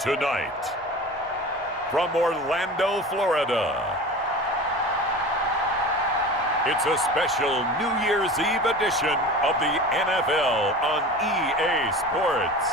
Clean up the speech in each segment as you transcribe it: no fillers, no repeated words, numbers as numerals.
Tonight, from Orlando, Florida, it's a special New Year's Eve edition of the NFL on EA Sports.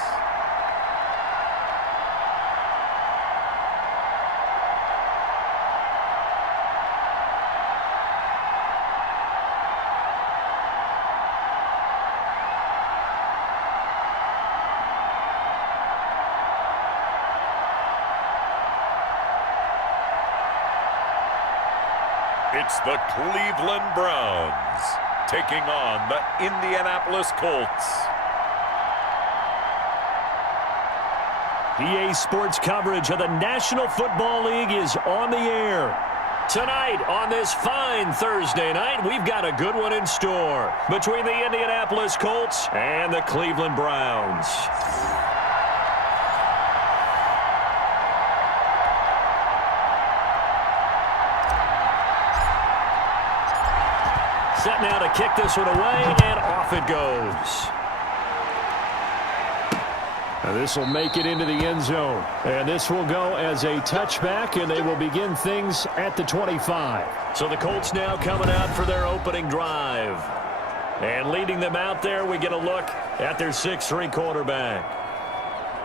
It's the Cleveland Browns taking on the Indianapolis Colts. EA Sports coverage of the National Football League is on the air. Tonight, on this fine Thursday night, we've got a good one in store between the Indianapolis Colts and the Cleveland Browns. Set now to kick this one away, and off it goes. Now this will make it into the end zone. And this will go as a touchback, and they will begin things at the 25. So the Colts now coming out for their opening drive. And leading them out there, we get a look at their 6'3" quarterback.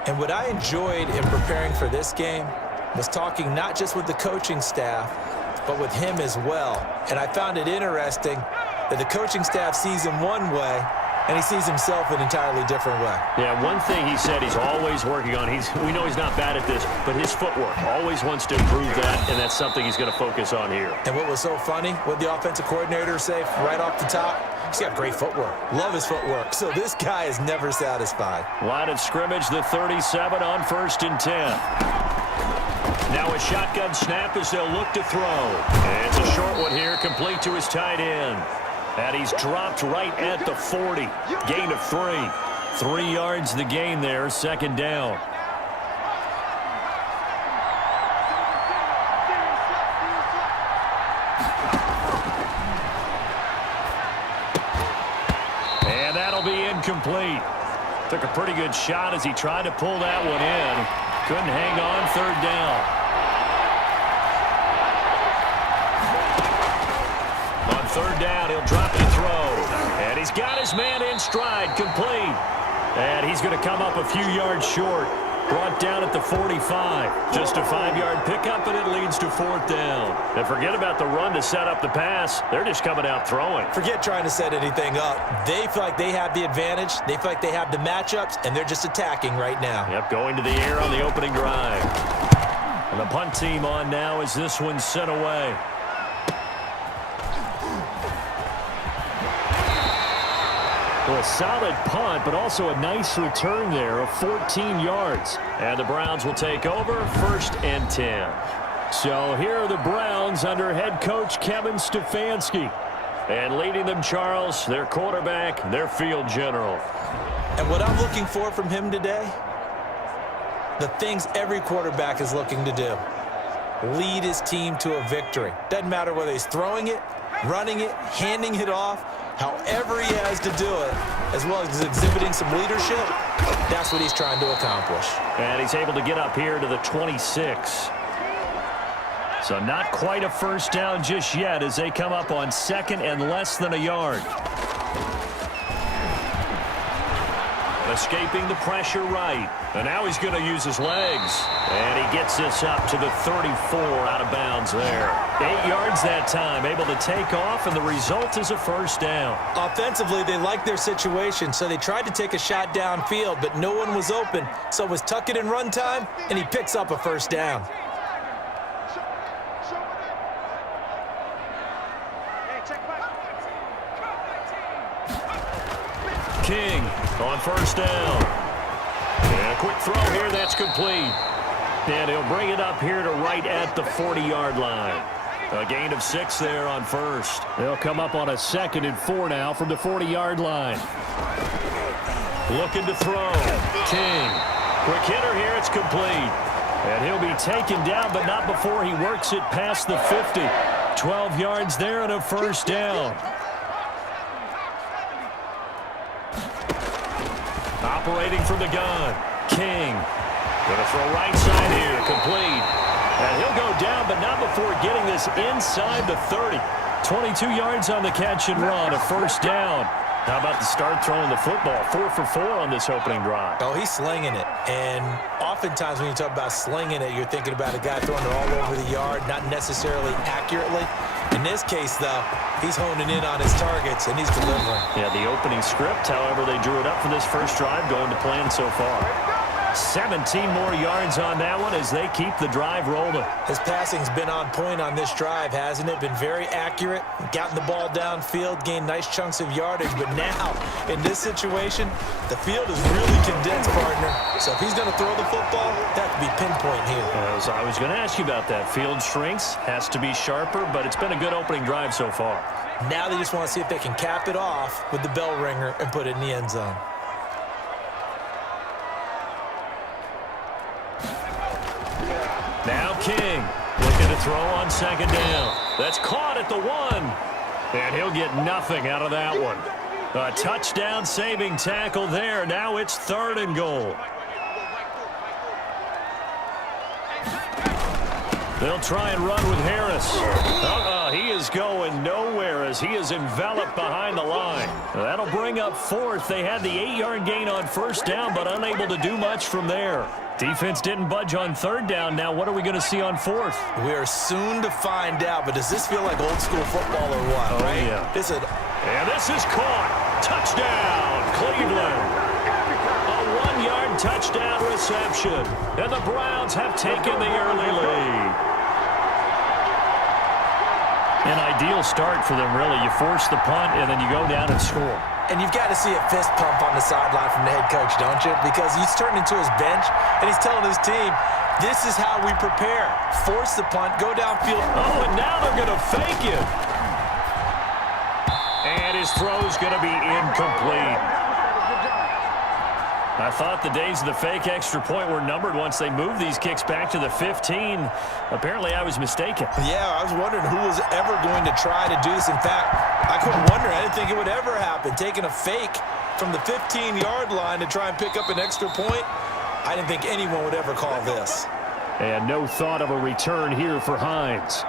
And what I enjoyed in preparing for this game was talking not just with the coaching staff, but with him as well. And I found it interesting that the coaching staff sees him one way, and he sees himself an entirely different way. Yeah, one thing he said he's always working on, we know he's not bad at this, but his footwork, always wants to improve that, and that's something he's going to focus on here. And what was so funny, what the offensive coordinator say right off the top, he's got great footwork. Love his footwork. So this guy is never satisfied. Line of scrimmage, the 37 on 1st and 10. Now a shotgun snap as they'll look to throw. And it's a short one here, complete to his tight end. And he's dropped right at the 40. Gain of 3. 3 yards the gain there, 2nd down. And that'll be incomplete. Took a pretty good shot as he tried to pull that one in. Couldn't hang on, 3rd down. On 3rd down, he'll drop to throw. And he's got his man in stride, complete. And he's going to come up a few yards short. Brought down at the 45. Just a 5-yard pickup, and it leads to 4th down. And forget about the run to set up the pass. They're just coming out throwing. Forget trying to set anything up. They feel like they have the advantage. They feel like they have the matchups, and they're just attacking right now. Yep, going to the air on the opening drive. And the punt team on now as this one's sent away. Well, a solid punt, but also a nice return there of 14 yards. And the Browns will take over, 1st and 10. So here are the Browns under head coach Kevin Stefanski. And leading them, Charles, their quarterback, their field general. And what I'm looking for from him today, the things every quarterback is looking to do. Lead his team to a victory. Doesn't matter whether he's throwing it, running it, handing it off, however he has to do it, as well as exhibiting some leadership, that's what he's trying to accomplish. And he's able to get up here to the 26. So not quite a 1st down just yet as they come up on 2nd and less than a yard. Escaping the pressure right. And now he's going to use his legs. And he gets this up to the 34 out of bounds there. 8 yards that time, able to take off, and the result is a 1st down. Offensively, they liked their situation, so they tried to take a shot downfield, but no one was open. So it was tuck it in run time, and he picks up a 1st down. King on 1st down. And a quick throw here, that's complete. And he'll bring it up here to right at the 40-yard line. A gain of 6 there on 1st. They'll come up on a 2nd and 4 now from the 40-yard line. Looking to throw. King. Quick hitter here, it's complete. And he'll be taken down, but not before he works it past the 50. 12 yards there and a 1st down. Operating from the gun. King. Going to throw right side here. Complete. And he'll go down, but not before getting this inside the 30. 22 yards on the catch and run. A first down. How about the start throwing the football? 4 for 4 on this opening drive. Oh, he's slinging it. And oftentimes when you talk about slinging it, you're thinking about a guy throwing it all over the yard, not necessarily accurately. In this case, though, he's honing in on his targets, and he's delivering. Yeah, the opening script, however, they drew it up for this first drive, going to plan so far. 17 more yards on that one as they keep the drive rolling. His passing's been on point on this drive, hasn't it? Been very accurate, gotten the ball downfield, gained nice chunks of yardage. But now, in this situation, the field is really condensed, partner. So if he's going to throw the football, that could be pinpoint here. I was going to ask you about that. Field shrinks, has to be sharper, but it's been a good opening drive so far. Now they just want to see if they can cap it off with the bell ringer and put it in the end zone. Now King looking to throw on second down. That's caught at the 1. And he'll get nothing out of that one. A touchdown saving tackle there. Now it's 3rd and goal. They'll try and run with Harris. He is going nowhere as he is enveloped behind the line. That'll bring up 4th. They had the 8-yard gain on first down, but unable to do much from there. Defense didn't budge on 3rd down. Now what are we going to see on 4th? We are soon to find out, but does this feel like old school football or what, right? Yeah. And this is caught. Touchdown, Cleveland. A 1-yard touchdown reception. And the Browns have taken the early lead. An ideal start for them, really. You force the punt, and then you go down and score. And you've got to see a fist pump on the sideline from the head coach, don't you? Because he's turned into his bench, and he's telling his team, this is how we prepare. Force the punt, go downfield. Oh, and now they're going to fake it. And his throw's going to be incomplete. I thought the days of the fake extra point were numbered once they moved these kicks back to the 15. Apparently, I was mistaken. Yeah, I was wondering who was ever going to try to do this. In fact, I couldn't wonder. I didn't think it would ever happen. Taking a fake from the 15-yard line to try and pick up an extra point, I didn't think anyone would ever call this. And no thought of a return here for Hines.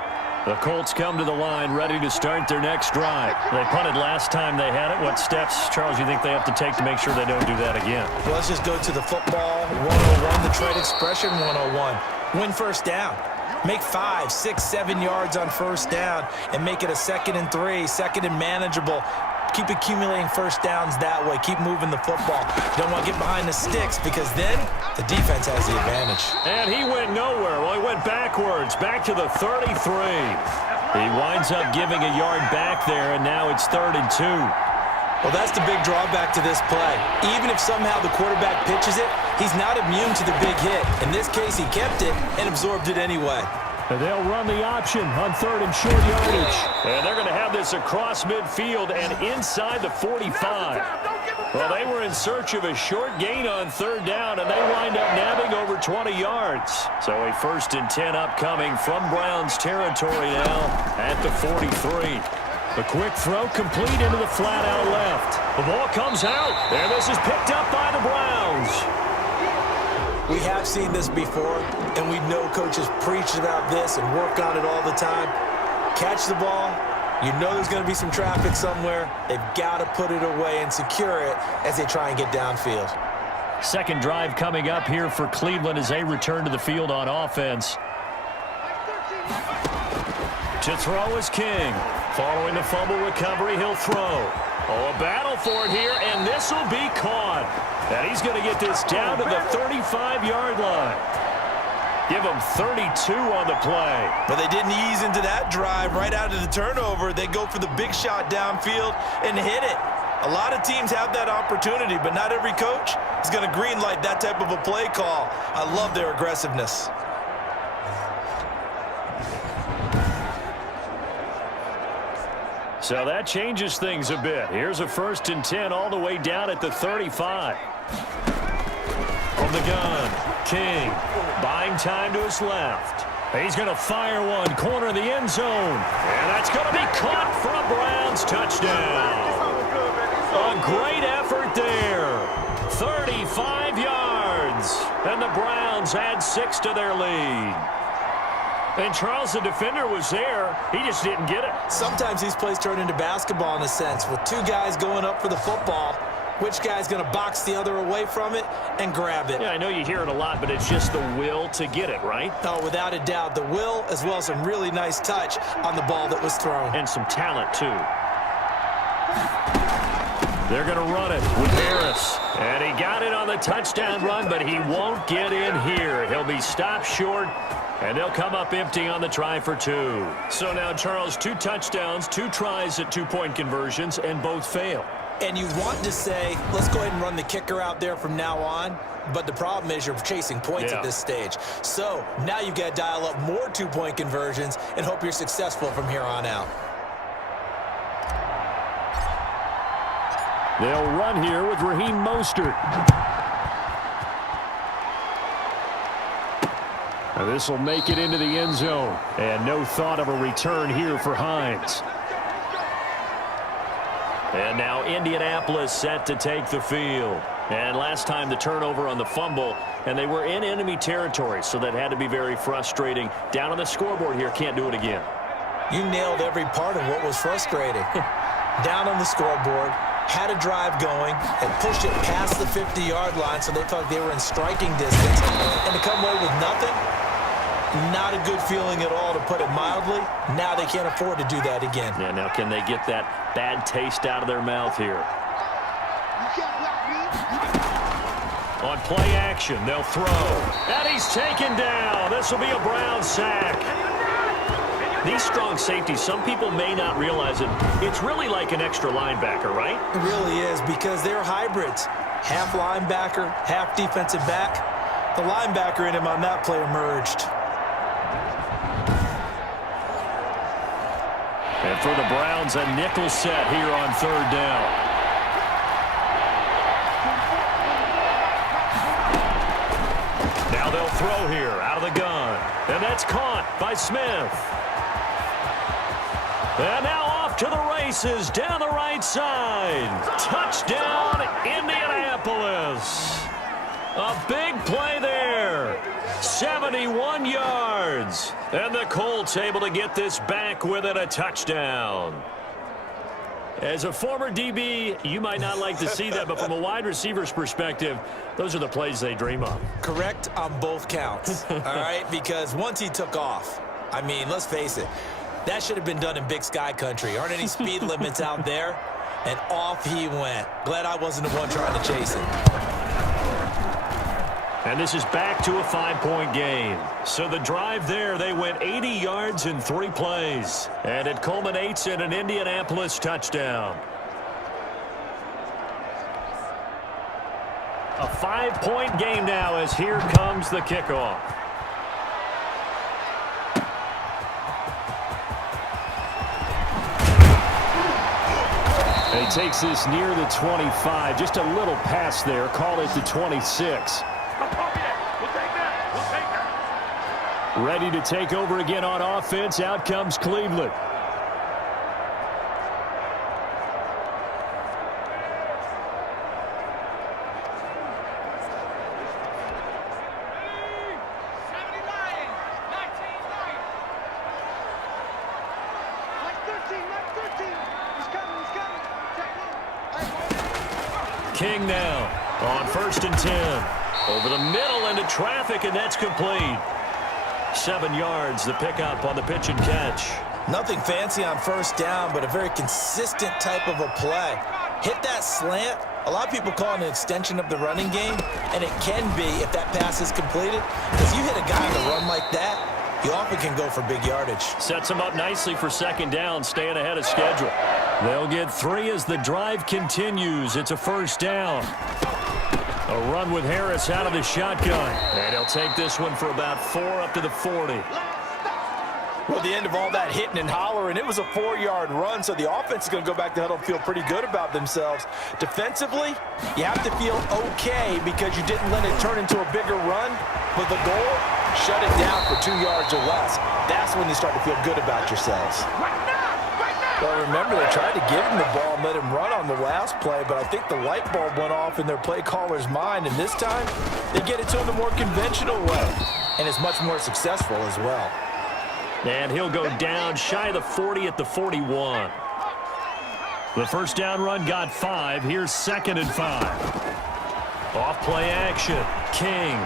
The Colts come to the line ready to start their next drive. They punted last time they had it. What steps, Charles, you think they have to take to make sure they don't do that again? Well, let's just go to the football 101, the trade expression 101. Win first down. Make 5, 6, 7 yards on first down and make it a 2nd and 3, 2nd and manageable. Keep accumulating first downs that way. Keep moving the football. You don't want to get behind the sticks because then the defense has the advantage. And he went nowhere. Well, he went backwards, back to the 33. He winds up giving a yard back there, and now it's 3rd and 2. Well, that's the big drawback to this play. Even if somehow the quarterback pitches it, he's not immune to the big hit. In this case, he kept it and absorbed it anyway. And they'll run the option on 3rd and short yardage. And they're going to have this across midfield and inside the 45. Well, they were in search of a short gain on 3rd down, and they wind up nabbing over 20 yards. So a 1st and 10 upcoming from Browns territory now at the 43. The quick throw complete into the flat out left. The ball comes out, and this is picked up by the Browns. We have seen this before, and we know coaches preach about this and work on it all the time. Catch the ball. You know there's going to be some traffic somewhere. They've got to put it away and secure it as they try and get downfield. Second drive coming up here for Cleveland as they return to the field on offense. To throw is King. Following the fumble recovery, he'll throw. Oh, a battle for it here, and this will be caught. And he's going to get this down to the 35-yard line. Give him 32 on the play. But they didn't ease into that drive right out of the turnover. They go for the big shot downfield and hit it. A lot of teams have that opportunity, but not every coach is going to greenlight that type of a play call. I love their aggressiveness. So that changes things a bit. Here's a 1st and 10 all the way down at the 35. From the gun, King buying time to his left. He's going to fire one, corner of the end zone. And that's going to be caught for a Browns touchdown. A great effort there. 30 5 yards. And the Browns add 6 to their lead. And Charles, the defender, was there. He just didn't get it. Sometimes these plays turn into basketball in a sense, with two guys going up for the football. Which guy's going to box the other away from it and grab it? Yeah, I know you hear it a lot, but it's just the will to get it, right? Oh, without a doubt. The will, as well as some really nice touch on the ball that was thrown. And some talent, too. They're going to run it with Harris. And he got it on the touchdown run, but he won't get in here. He'll be stopped short, and they'll come up empty on the try for 2. So now, Charles, 2 touchdowns, 2 tries at 2-point conversions, and both fail. And you want to say, let's go ahead and run the kicker out there from now on. But the problem is you're chasing points at this stage. So now you've got to dial up more 2-point conversions and hope you're successful from here on out. They'll run here with Raheem Mostert. Now this will make it into the end zone. And no thought of a return here for Hines. And now Indianapolis set to take the field. And last time the turnover on the fumble, and they were in enemy territory, so that had to be very frustrating. Down on the scoreboard here, can't do it again. You nailed every part of what was frustrating. Down on the scoreboard, had a drive going, and pushed it past the 50-yard line so they felt like they were in striking distance. And to come away with nothing, not a good feeling at all, to put it mildly. Now they can't afford to do that again. Yeah, now can they get that bad taste out of their mouth here? On play action, they'll throw. And he's taken down. This will be a Brown sack. These strong safeties, some people may not realize it. It's really like an extra linebacker, right? It really is, because they're hybrids. Half linebacker, half defensive back. The linebacker in him on that play emerged. And for the Browns, a nickel set here on 3rd down. Now they'll throw here out of the gun. And that's caught by Smith. And now off to the races down the right side. Touchdown, Indianapolis. A big play there. 71 yards. And the Colts able to get this back within a touchdown. As a former DB, you might not like to see that, but from a wide receiver's perspective, those are the plays they dream of. Correct on both counts, all right? Because once he took off, I mean, let's face it, that should have been done in Big Sky country. Aren't any speed limits out there? And off he went. Glad I wasn't the one trying to chase him. And this is back to a 5-point game. So the drive there, they went 80 yards in 3 plays. And it culminates in an Indianapolis touchdown. A 5-point game now as here comes the kickoff. And he takes this near the 25. Just a little pass there. Call it the 26. Ready to take over again on offense. Out comes Cleveland. King now on 1st and 10. Over the middle into traffic, and that's complete. 7 yards, the pickup on the pitch and catch. Nothing fancy on 1st down, but a very consistent type of a play. Hit that slant. A lot of people call it an extension of the running game, and it can be if that pass is completed. Because you hit a guy on the run like that, you often can go for big yardage. Sets him up nicely for 2nd down, staying ahead of schedule. They'll get 3 as the drive continues. It's a 1st down. A run with Harris out of the shotgun. And he'll take this one for about 4 up to the 40. Well, the end of all that hitting and hollering, it was a 4-yard run, so the offense is going to go back to huddle and feel pretty good about themselves. Defensively, you have to feel okay because you didn't let it turn into a bigger run. But the goal, shut it down for 2 yards or less. That's when you start to feel good about yourselves. Well, remember, they tried to give him the ball and let him run on the last play, but I think the light bulb went off in their play caller's mind, and this time they get it to him the more conventional way, and it's much more successful as well. And he'll go down shy of the 40 at the 41. The first down run got 5. Here's 2nd and 5. Off play action. King.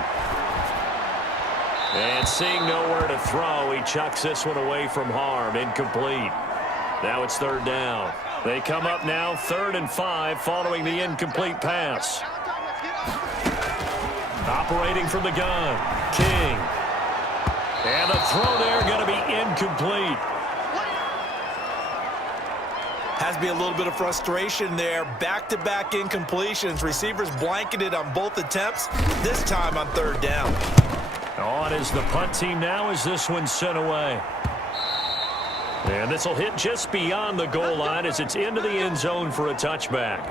And seeing nowhere to throw, he chucks this one away from harm. Incomplete. Now it's 3rd down. They come up now 3rd and 5 following the incomplete pass. Operating from the gun. King. And the throw there going to be incomplete. Has to be a little bit of frustration there. Back-to-back incompletions. Receivers blanketed on both attempts, this time on 3rd down. On is the punt team now as this one's sent away. And this will hit just beyond the goal line as it's into the end zone for a touchback.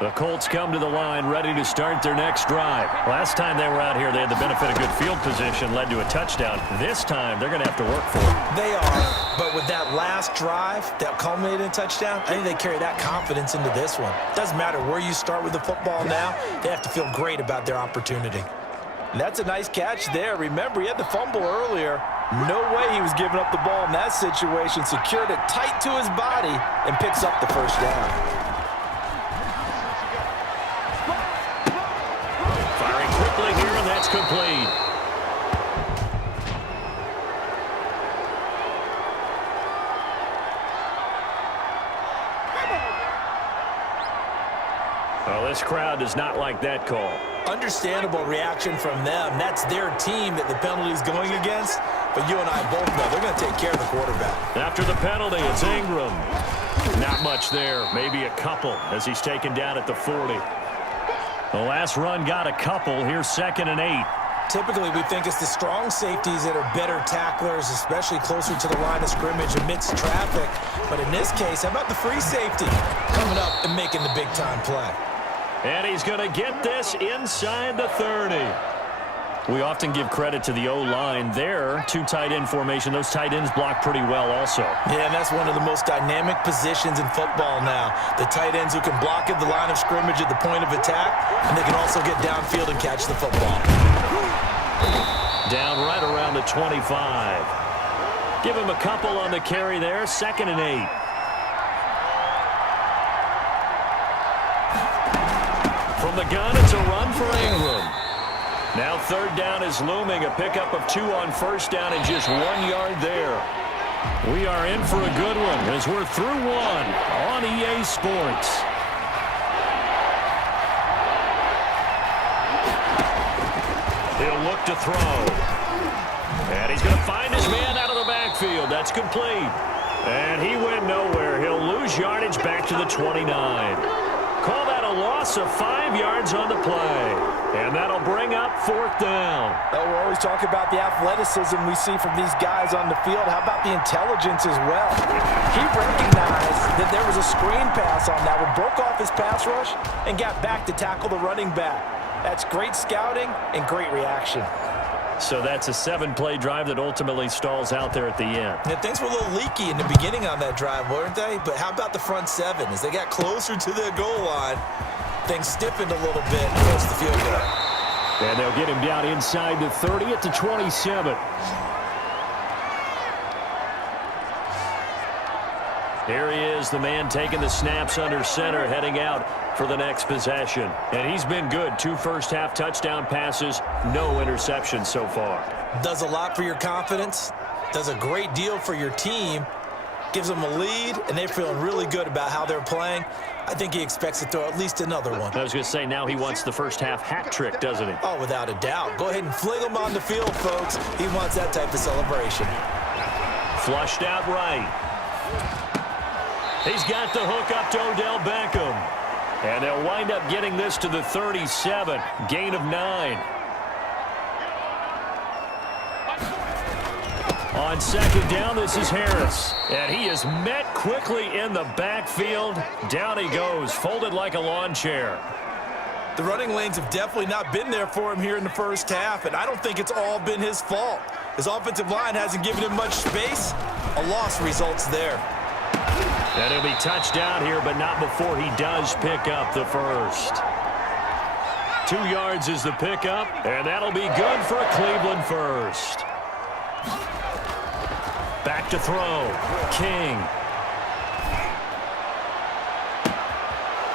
The Colts come to the line ready to start their next drive. Last time they were out here, they had the benefit of good field position, led to a touchdown. This time, they're going to have to work for it. They are, but with that last drive that culminated in a touchdown, I think they carry that confidence into this one. Doesn't matter where you start with the football now, they have to feel great about their opportunity. And that's a nice catch there. Remember, he had the fumble earlier. No way he was giving up the ball in that situation. Secured it tight to his body and picks up the first down. Here, and that's complete. Well, this crowd does not like that call. Understandable reaction from them. That's their team that the penalty's going against. But you and I both know they're going to take care of the quarterback. After the penalty, it's Ingram. Not much there. Maybe a couple as he's taken down at the 40. The last run got a couple. Here's 2nd and 8. Typically, we think it's the strong safeties that are better tacklers, especially closer to the line of scrimmage amidst traffic. But in this case, how about the free safety coming up and making the big-time play? And he's going to get this inside the 30. We often give credit to the O-line there. 2 tight end formation. Those tight ends block pretty well also. Yeah, and that's one of the most dynamic positions in football now. The tight ends who can block at the line of scrimmage at the point of attack, and they can also get downfield and catch the football. Down right around the 25. Give him a couple on the carry there. 2nd and 8. From the gun, it's a run for Ingram. Now 3rd down is looming. A pickup of 2 on 1st down and just 1 yard there. We are in for a good one as we're through 1 on EA Sports. He'll look to throw. And he's going to find his man out of the backfield. That's complete. And he went nowhere. He'll lose yardage back to the 29. Call that a loss of 5 yards on the play. And that'll bring up 4th down. Well, we're always talking about the athleticism we see from these guys on the field. How about the intelligence as well? He recognized that there was a screen pass on that one, broke off his pass rush, and got back to tackle the running back. That's great scouting and great reaction. So that's a 7-play drive that ultimately stalls out there at the end. Yeah, things were a little leaky in the beginning on that drive, weren't they? But how about the front 7? As they got closer to their goal line, things stiffened a little bit and forced the field goal. And they'll get him down inside the 30 at the 27. Here he is, the man taking the snaps under center, heading out for the next possession. And he's been good. 2 first-half touchdown passes, no interceptions so far. Does a lot for your confidence, does a great deal for your team, gives them a lead, and they're feeling really good about how they're playing. I think he expects to throw at least another one. I was going to say, now he wants the first-half hat trick, doesn't he? Oh, without a doubt. Go ahead and fling him on the field, folks. He wants that type of celebration. Flushed out right. He's got the hook up to Odell Beckham. And they'll wind up getting this to the 37. Gain of 9. On 2nd down, this is Harris. And he is met quickly in the backfield. Down he goes, folded like a lawn chair. The running lanes have definitely not been there for him here in the first half, and I don't think it's all been his fault. His offensive line hasn't given him much space. A loss results there. And he'll be touched down here, but not before he does pick up the first. 2 yards is the pickup, and that'll be good for a Cleveland first. Back to throw. King.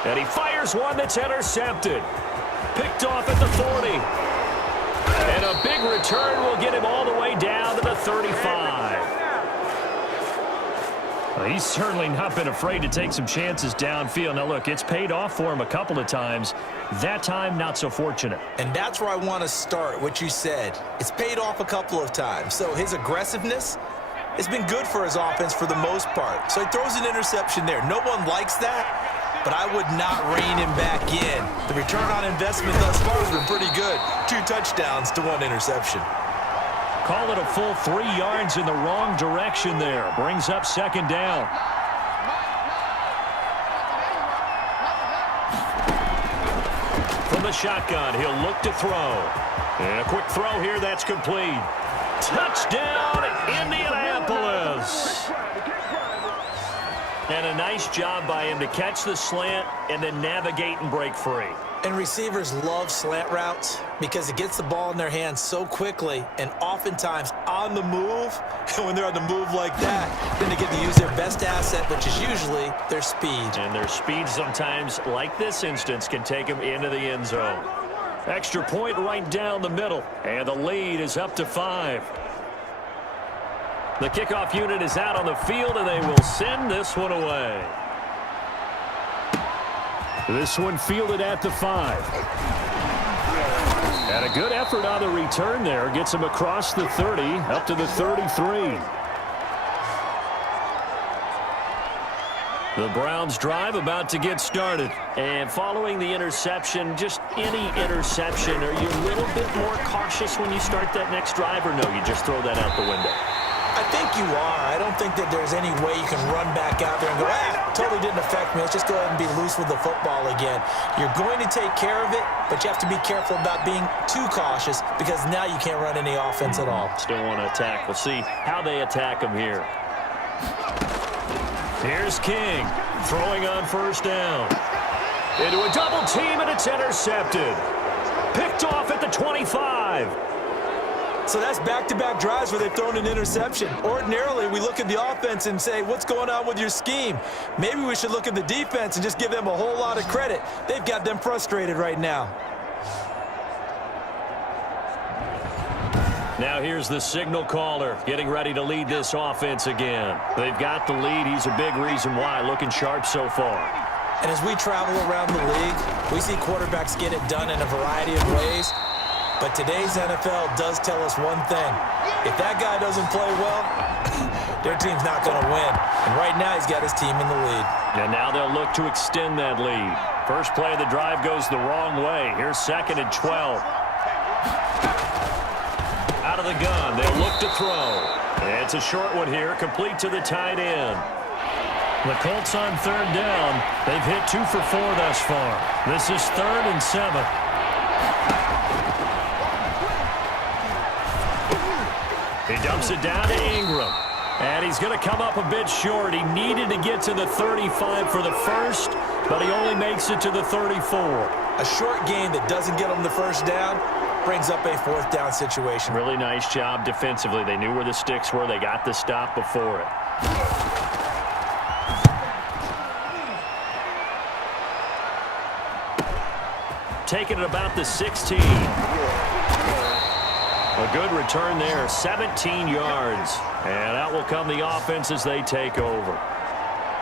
And he fires one that's intercepted. Picked off at the 40. And a big return will get him all the way down to the 35. Well, he's certainly not been afraid to take some chances downfield. Now, look, it's paid off for him a couple of times. That time, not so fortunate. And that's where I want to start, what you said. It's paid off a couple of times. So his aggressiveness has been good for his offense for the most part. So he throws an interception there. No one likes that. But I would not rein him back in. The return on investment thus far has been pretty good. 2 touchdowns to 1 interception. Call it a full 3 yards in the wrong direction there. Brings up second down. From the shotgun, he'll look to throw. And a quick throw here, that's complete. Touchdown, Indianapolis. And a nice job by him to catch the slant and then navigate and break free. And receivers love slant routes because it gets the ball in their hands so quickly and oftentimes on the move. And when they're on the move like that, then they get to use their best asset, which is usually their speed. And their speed sometimes, like this instance, can take them into the end zone. Extra point right down the middle. And the lead is up to 5. The kickoff unit is out on the field, and they will send this one away. This one fielded at the 5. And a good effort on the return there. Gets him across the 30, up to the 33. The Browns drive about to get started. And following the interception, just any interception, are you a little bit more cautious when you start that next drive, or no, you just throw that out the window? I think you are. I don't think that there's any way you can run back out there and go, totally didn't affect me. Let's just go ahead and be loose with the football again. You're going to take care of it, but you have to be careful about being too cautious because now you can't run any offense at all. Still want to attack. We'll see how they attack him here. Here's King throwing on first down. Into a double team, and it's intercepted. Picked off at the 25. So that's back-to-back drives where they've thrown an interception. Ordinarily, we look at the offense and say, what's going on with your scheme? Maybe we should look at the defense and just give them a whole lot of credit. They've got them frustrated right now. Now here's the signal caller getting ready to lead this offense again. They've got the lead. He's a big reason why. Looking sharp so far. And as we travel around the league, we see quarterbacks get it done in a variety of ways. But today's NFL does tell us one thing. If that guy doesn't play well, their team's not going to win. And right now, he's got his team in the lead. And now they'll look to extend that lead. First play of the drive goes the wrong way. Here's 2nd and 12. Out of the gun, they'll look to throw. And it's a short one here, complete to the tight end. The Colts on 3rd down. They've hit 2 for 4 thus far. This is 3rd and 7. He dumps it down to Ingram. And he's going to come up a bit short. He needed to get to the 35 for the first, but he only makes it to the 34. A short game that doesn't get him the first down brings up a 4th down situation. Really nice job defensively. They knew where the sticks were. They got the stop before it. Taking it about the 16. A good return there, 17 yards. And out will come the offense as they take over.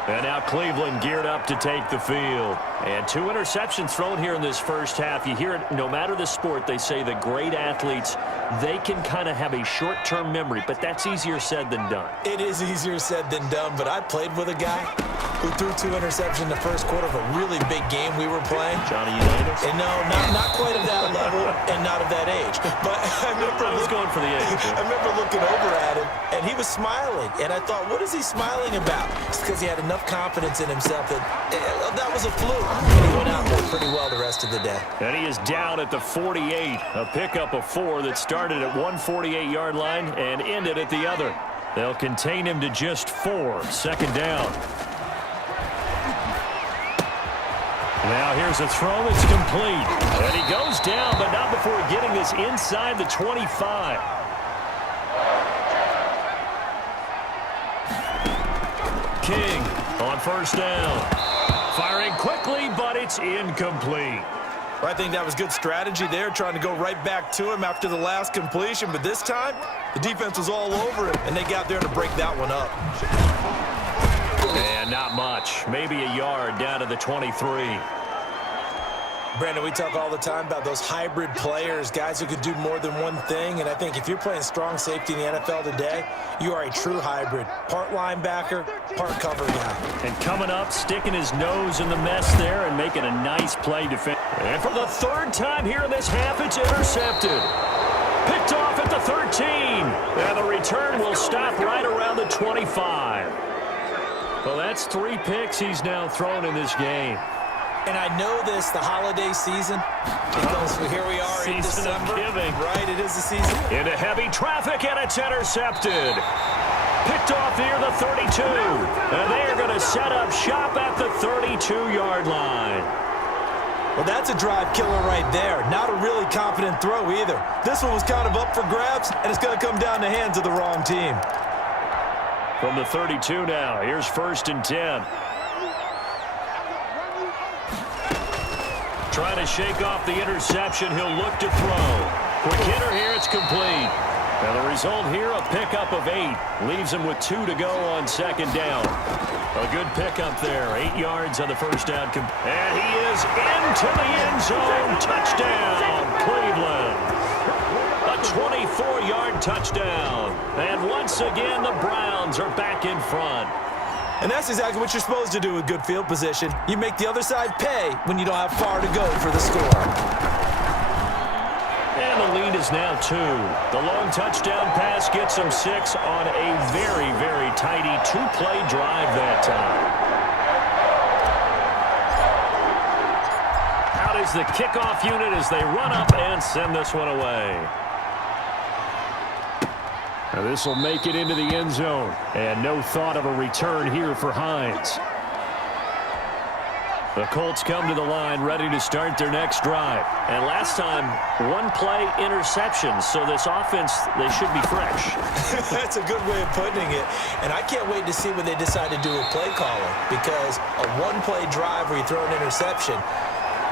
And now Cleveland geared up to take the field. And 2 interceptions thrown here in this first half. You hear it, no matter the sport, they say the great athletes, they can kind of have a short-term memory, but that's easier said than done. It is easier said than done, but I played with a guy who threw 2 interceptions in the first quarter of a really big game we were playing. Johnny Unitas? And no, not quite of that level and not of that age. But I was going for the age. I remember looking over at him, and he was smiling. And I thought, what is he smiling about? It's because he had enough confidence in himself that that was a fluke. And he went out and played pretty well the rest of the day. And he is down at the 48. A pickup of 4 that started at one 48-yard line and ended at the other. They'll contain him to just 4. 2nd down. Now here's a throw that's complete. And he goes down, but not before getting this inside the 25. King on first down. Firing quickly, but it's incomplete. I think that was good strategy there, trying to go right back to him after the last completion. But this time, the defense was all over it, and they got there to break that one up. And not much. Maybe a yard down to the 23. Brandon, we talk all the time about those hybrid players, guys who could do more than one thing. And I think if you're playing strong safety in the NFL today, you are a true hybrid. Part linebacker, part cover guy. And coming up, sticking his nose in the mess there and making a nice play defense. And for the third time here in this half, it's intercepted. Picked off at the 13. And the return will stop right around the 25. Well, that's 3 picks he's now thrown in this game. And I know this, the holiday season, because here we are in December. Right, it is the season. Into heavy traffic, and it's intercepted. Picked off near the 32. And they are going to set up shop at the 32-yard line. Well, that's a drive killer right there. Not a really confident throw either. This one was kind of up for grabs, and it's going to come down the hands of the wrong team. From the 32 now, here's 1st and 10. Trying to shake off the interception. He'll look to throw. Quick hitter here. It's complete. And the result here, a pickup of 8. Leaves him with 2 to go on 2nd down. A good pickup there. 8 yards on the first down. And he is into the end zone. Touchdown, Cleveland. A 24-yard touchdown. And once again, the Browns are back in front. And that's exactly what you're supposed to do with good field position. You make the other side pay when you don't have far to go for the score. And the lead is now 2. The long touchdown pass gets them 6 on a very, very tidy 2-play drive that time. Out is the kickoff unit as they run up and send this one away. Now this will make it into the end zone. And no thought of a return here for Hines. The Colts come to the line ready to start their next drive. And last time, 1-play interception. So this offense, they should be fresh. That's a good way of putting it. And I can't wait to see what they decide to do with play calling. Because a 1-play drive where you throw an interception,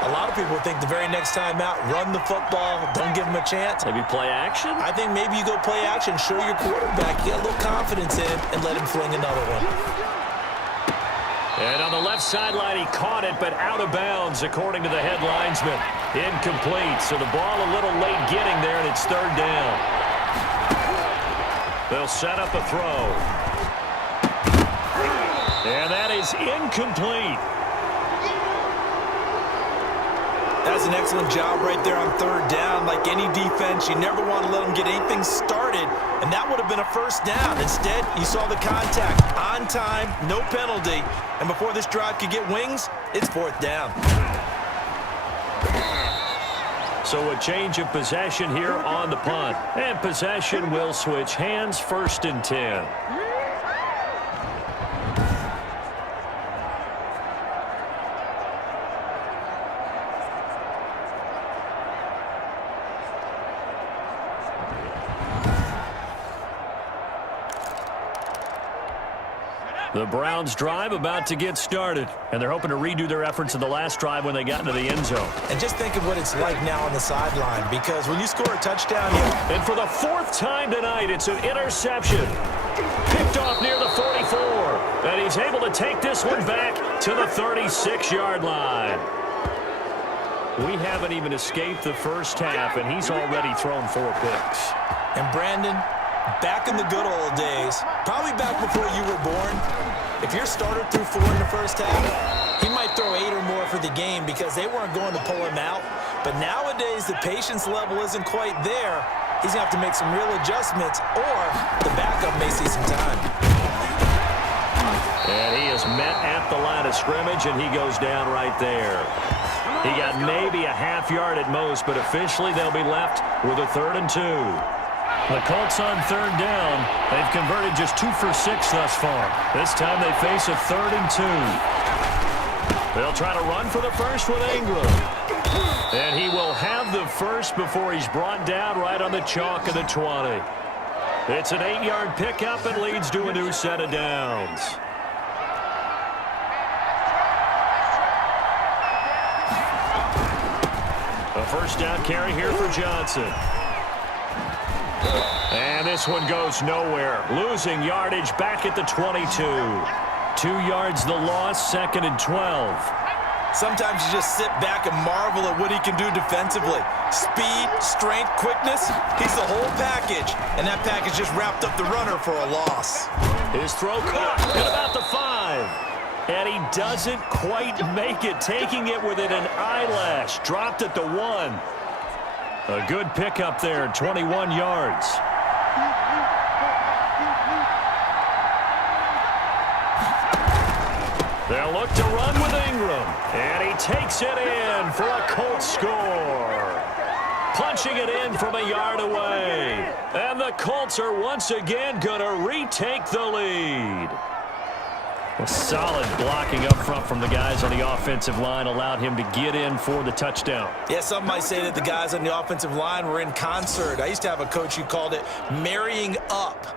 a lot of people think the very next time out, run the football, don't give them a chance. Maybe play action? I think maybe you go play action, show your quarterback, get a little confidence in, and let him fling another one. And on the left sideline, he caught it, but out of bounds, according to the head linesman. Incomplete, so the ball a little late getting there, and it's 3rd down. They'll set up a throw. And that is incomplete. That's an excellent job right there on 3rd down. Like any defense, you never want to let them get anything started, and that would have been a 1st down. Instead, you saw the contact on time, no penalty, and before this drive could get wings, it's 4th down. So a change of possession here on the punt, and possession will switch hands. 1st and 10. The Browns drive about to get started, and they're hoping to redo their efforts in the last drive when they got into the end zone. And just think of what it's like now on the sideline, because when you score a touchdown, and for the 4th time tonight, it's an interception. Picked off near the 44, and he's able to take this one back to the 36-yard line. We haven't even escaped the first half, and he's already thrown 4 picks. And Brandon, back in the good old days, probably back before you were born, if your starter threw 4 in the first half, he might throw 8 or more for the game because they weren't going to pull him out. But nowadays, the patience level isn't quite there. He's going to have to make some real adjustments, or the backup may see some time. And he is met at the line of scrimmage, and he goes down right there. He got maybe a half yard at most, but officially they'll be left with a 3rd and 2. The Colts on 3rd down. They've converted just 2 for 6 thus far. This time they face a 3rd and 2. They'll try to run for the first with Ingram. And he will have the first before he's brought down right on the chalk of the 20. It's an 8-yard pickup and leads to a new set of downs. A first down carry here for Johnson. And this one goes nowhere. Losing yardage back at the 22. 2 yards the loss, 2nd and 12. Sometimes you just sit back and marvel at what he can do defensively. Speed, strength, quickness, he's the whole package. And that package just wrapped up the runner for a loss. His throw caught at about the 5. And he doesn't quite make it, taking it within an eyelash. Dropped at the 1. A good pickup there, 21 yards. They'll look to run with Ingram. And he takes it in for a Colts score. Punching it in from a yard away. And the Colts are once again going to retake the lead. A solid blocking up front from the guys on the offensive line allowed him to get in for the touchdown. Yeah, some might say that the guys on the offensive line were in concert. I used to have a coach who called it marrying up,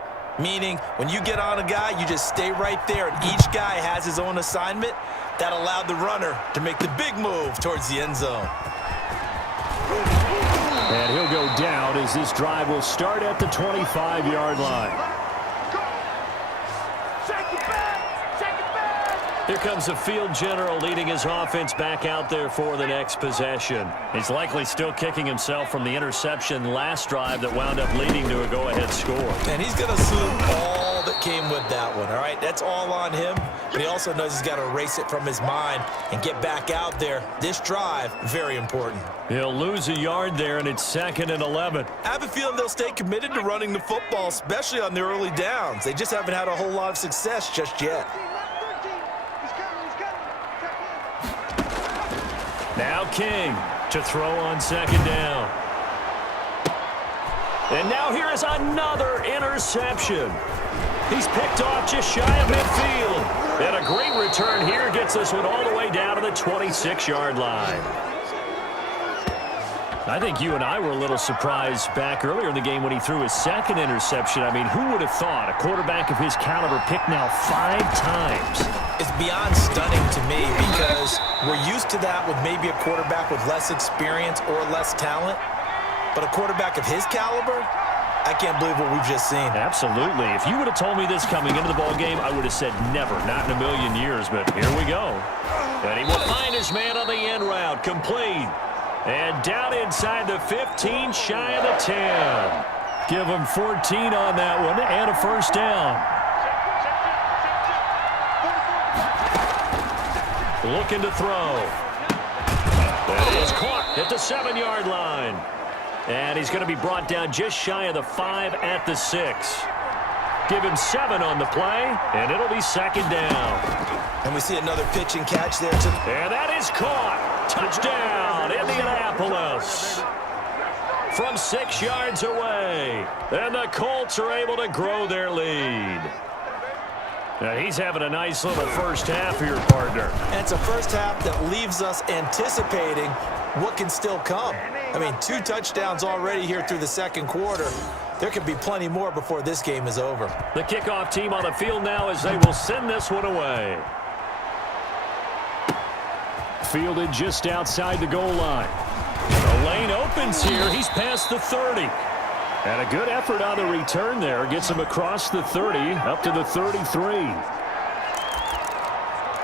meaning when you get on a guy, you just stay right there, and each guy has his own assignment. That allowed the runner to make the big move towards the end zone. And he'll go down as this drive will start at the 25-yard line. Here comes the field general leading his offense back out there for the next possession. He's likely still kicking himself from the interception last drive that wound up leading to a go-ahead score. And he's going to assume all that came with that one, all right? That's all on him, but he also knows he's got to erase it from his mind and get back out there. This drive, very important. He'll lose a yard there, and it's 2nd and 11. I have a feeling they'll stay committed to running the football, especially on the early downs. They just haven't had a whole lot of success just yet. Now King to throw on 2nd down. And now here is another interception. He's picked off just shy of midfield. And a great return here gets this one all the way down to the 26-yard line. I think you and I were a little surprised back earlier in the game when he threw his 2nd interception. I mean, who would have thought a quarterback of his caliber picked now 5 times? It's beyond stunning to me because we're used to that with maybe a quarterback with less experience or less talent. But a quarterback of his caliber, I can't believe what we've just seen. Absolutely. If you would have told me this coming into the ballgame, I would have said never, not in a million years. But here we go. And he will find his man on the end route, complete. And down inside the 15, shy of the 10. Give him 14 on that one and a first down. Looking to throw. That is caught at the 7-yard line. And he's going to be brought down just shy of the 5 at the 6. Give him 7 on the play, and it'll be 2nd down. And we see another pitch and catch there. And that is caught. Touchdown, Indianapolis. From 6 yards away. And the Colts are able to grow their lead. Now he's having a nice little first half here, partner. And it's a first half that leaves us anticipating what can still come. I mean, 2 touchdowns already here through the 2nd quarter. There could be plenty more before this game is over. The kickoff team on the field now as they will send this one away. Fielded just outside the goal line. The lane opens here. He's past the 30. And a good effort on the return there. Gets him across the 30, up to the 33.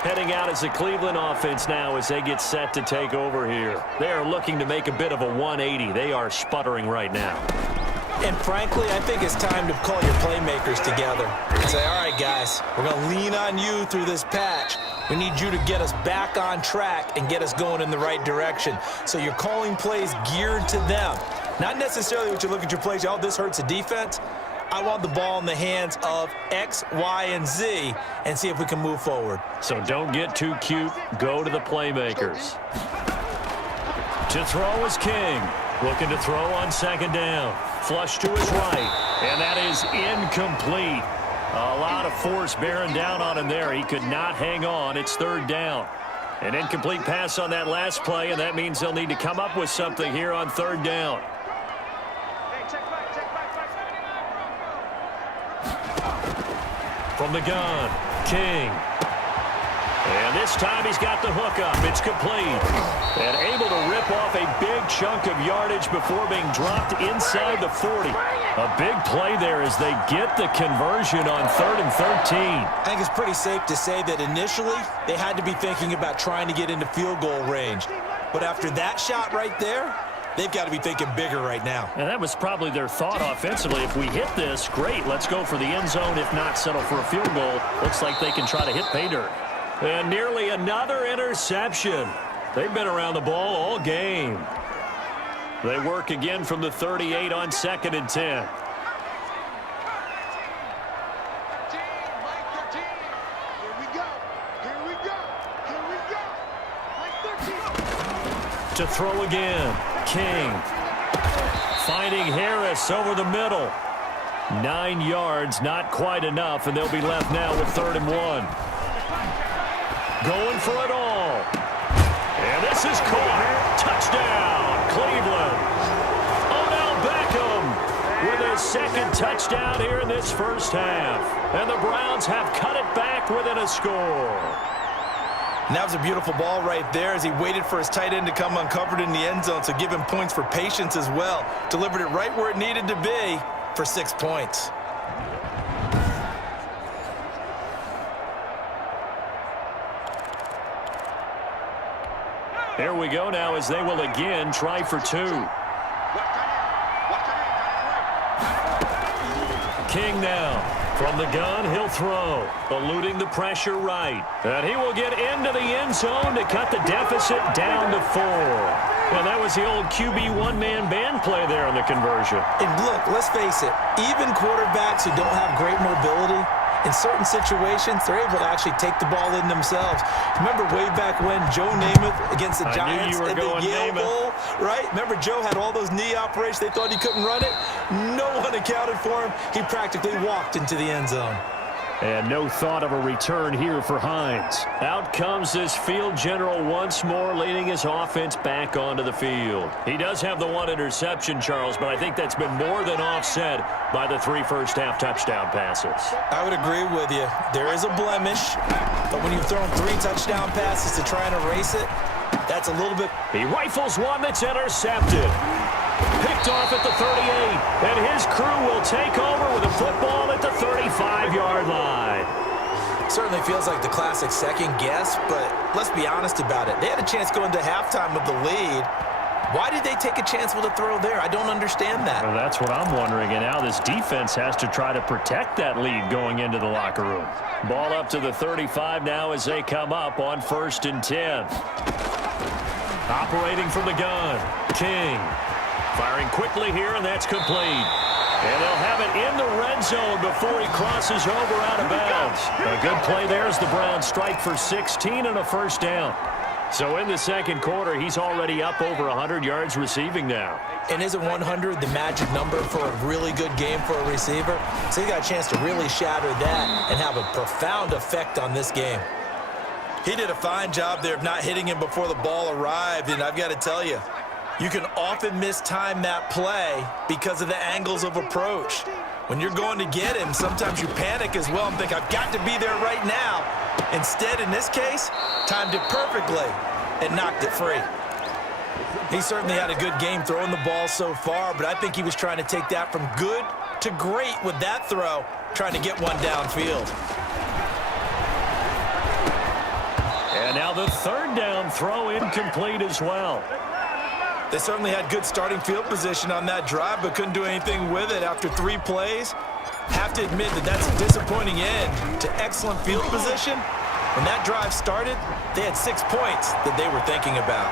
Heading out as the Cleveland offense now as they get set to take over here. They are looking to make a bit of a 180. They are sputtering right now. And frankly, I think it's time to call your playmakers together and say, all right, guys, we're going to lean on you through this patch. We need you to get us back on track and get us going in the right direction. So you're calling plays geared to them. Not necessarily what you look at your plays, oh, this hurts the defense. I want the ball in the hands of X, Y, and Z and see if we can move forward. So don't get too cute. Go to the playmakers. To throw is King. Looking to throw on 2nd down. Flush to his right. And that is incomplete. A lot of force bearing down on him there. He could not hang on. It's 3rd down. An incomplete pass on that last play, and that means they'll need to come up with something here on third down. From the gun, King. And this time he's got the hook up. It's complete. And able to rip off a big chunk of yardage before being dropped inside the 40. A big play there as they get the conversion on 3rd and 13. I think it's pretty safe to say that initially they had to be thinking about trying to get into field goal range. But after that shot right there, they've got to be thinking bigger right now. And that was probably their thought offensively. If we hit this, great. Let's go for the end zone. If not, settle for a field goal. Looks like they can try to hit pay dirt. And nearly another interception. They've been around the ball all game. They work again from the 38 on 2nd and 10. To throw again, King. Finding Harris over the middle. 9 yards, not quite enough, and they'll be left now with 3rd and 1. Going for it all. And this is caught. Touchdown, Cleveland. Odell Beckham with his 2nd touchdown here in this first half. And the Browns have cut it back within a score. And that was a beautiful ball right there as he waited for his tight end to come uncovered in the end zone, so give him points for patience as well. Delivered it right where it needed to be for 6 points. Here we go now as they will again try for 2. King now. From the gun, he'll throw. Eluding the pressure right. And he will get into the end zone to cut the deficit down to 4. And that was the old QB one-man band play there on the conversion. And look, let's face it, even quarterbacks who don't have great mobility, in certain situations, they're able to actually take the ball in themselves. Remember way back when Joe Namath against the Giants in the Yale Bowl, right? Remember Joe had all those knee operations. They thought he couldn't run it. No one accounted for him. He practically walked into the end zone. And no thought of a return here for Hines. Out comes this field general once more, leading his offense back onto the field. He does have the 1 interception, Charles, but I think that's been more than offset by the 3 first-half touchdown passes. I would agree with you. There is a blemish, but when you've thrown 3 touchdown passes to try and erase it, that's a little bit... He rifles one that's intercepted. Picked off at the 38, and his crew will take over with a football at the 35-yard line. Certainly feels like the classic second guess, but let's be honest about it. They had a chance going to halftime with the lead. Why did they take a chance with a throw there? I don't understand that. Well, that's what I'm wondering, and now this defense has to try to protect that lead going into the locker room. Ball up to the 35 now as they come up on 1st and 10. Operating from the gun, King. Firing quickly here, and that's complete. And they'll have it in the red zone before he crosses over out of bounds. A good play there as the Browns strike for 16 and a first down. So in the second quarter, he's already up over 100 yards receiving now. And isn't 100 the magic number for a really good game for a receiver? So he got a chance to really shatter that and have a profound effect on this game. He did a fine job there of not hitting him before the ball arrived, and I've got to tell you, you can often mistime that play because of the angles of approach. When you're going to get him, sometimes you panic as well and think, I've got to be there right now. Instead, in this case, timed it perfectly and knocked it free. He certainly had a good game throwing the ball so far, but I think he was trying to take that from good to great with that throw, trying to get one downfield. And now the 3rd down throw incomplete as well. They certainly had good starting field position on that drive, but couldn't do anything with it after 3 plays. Have to admit that that's a disappointing end to excellent field position. When that drive started, they had 6 points that they were thinking about.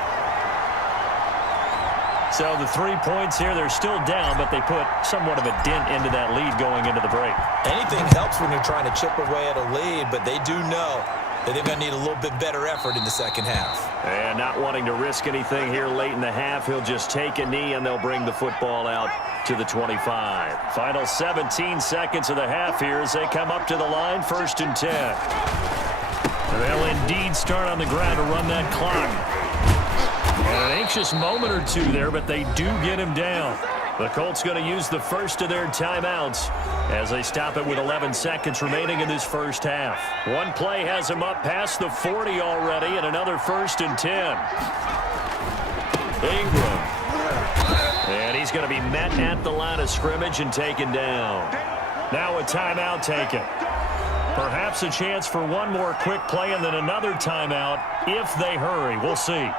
So the 3 points here, they're still down, but they put somewhat of a dent into that lead going into the break. Anything helps when you're trying to chip away at a lead, but they do know that they're going to need a little bit better effort in the second half. And not wanting to risk anything here late in the half, he'll just take a knee and they'll bring the football out to the 25. Final 17 seconds of the half here as they come up to the line, 1st and 10. They'll indeed start on the ground to run that clock. And an anxious moment or two there, but they do get him down. The Colts going to use the first of their timeouts as they stop it with 11 seconds remaining in this first half. One play has him up past the 40 already, and another 1st and 10. Ingram. And he's going to be met at the line of scrimmage and taken down. Now a timeout taken. Perhaps a chance for one more quick play and then another timeout if they hurry. We'll see.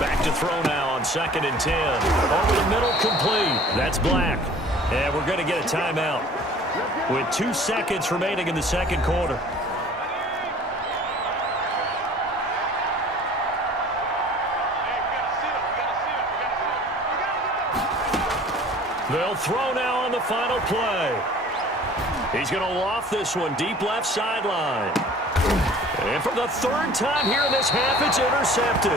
Back to throw now on 2nd and 10. Over the middle, complete. That's Black. And we're going to get a timeout with 2 seconds remaining in the second quarter. They'll throw now on the final play. He's going to loft this one deep left sideline. And for the 3rd time here in this half, it's intercepted.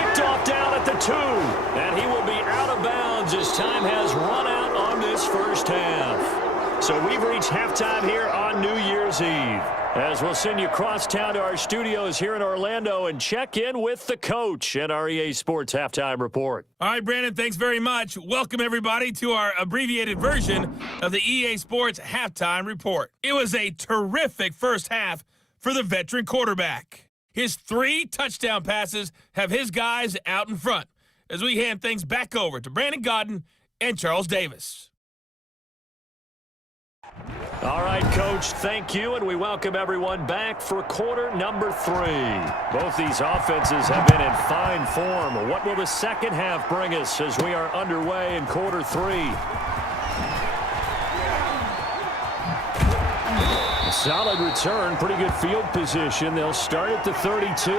Picked off down at the 2. And he will be out of bounds as time has run out on this first half. So we've reached halftime here on New Year's Eve. As we'll send you across town to our studios here in Orlando and check in with the coach at our EA Sports Halftime Report. All right, Brandon, thanks very much. Welcome, everybody, to our abbreviated version of the EA Sports Halftime Report. It was a terrific first half for the veteran quarterback. His 3 touchdown passes have his guys out in front as we hand things back over to Brandon Godden and Charles Davis. All right, Coach, thank you, and we welcome everyone back for quarter number 3. Both these offenses have been in fine form. What will the second half bring us as we are underway in quarter 3? A solid return, pretty good field position. They'll start at the 32.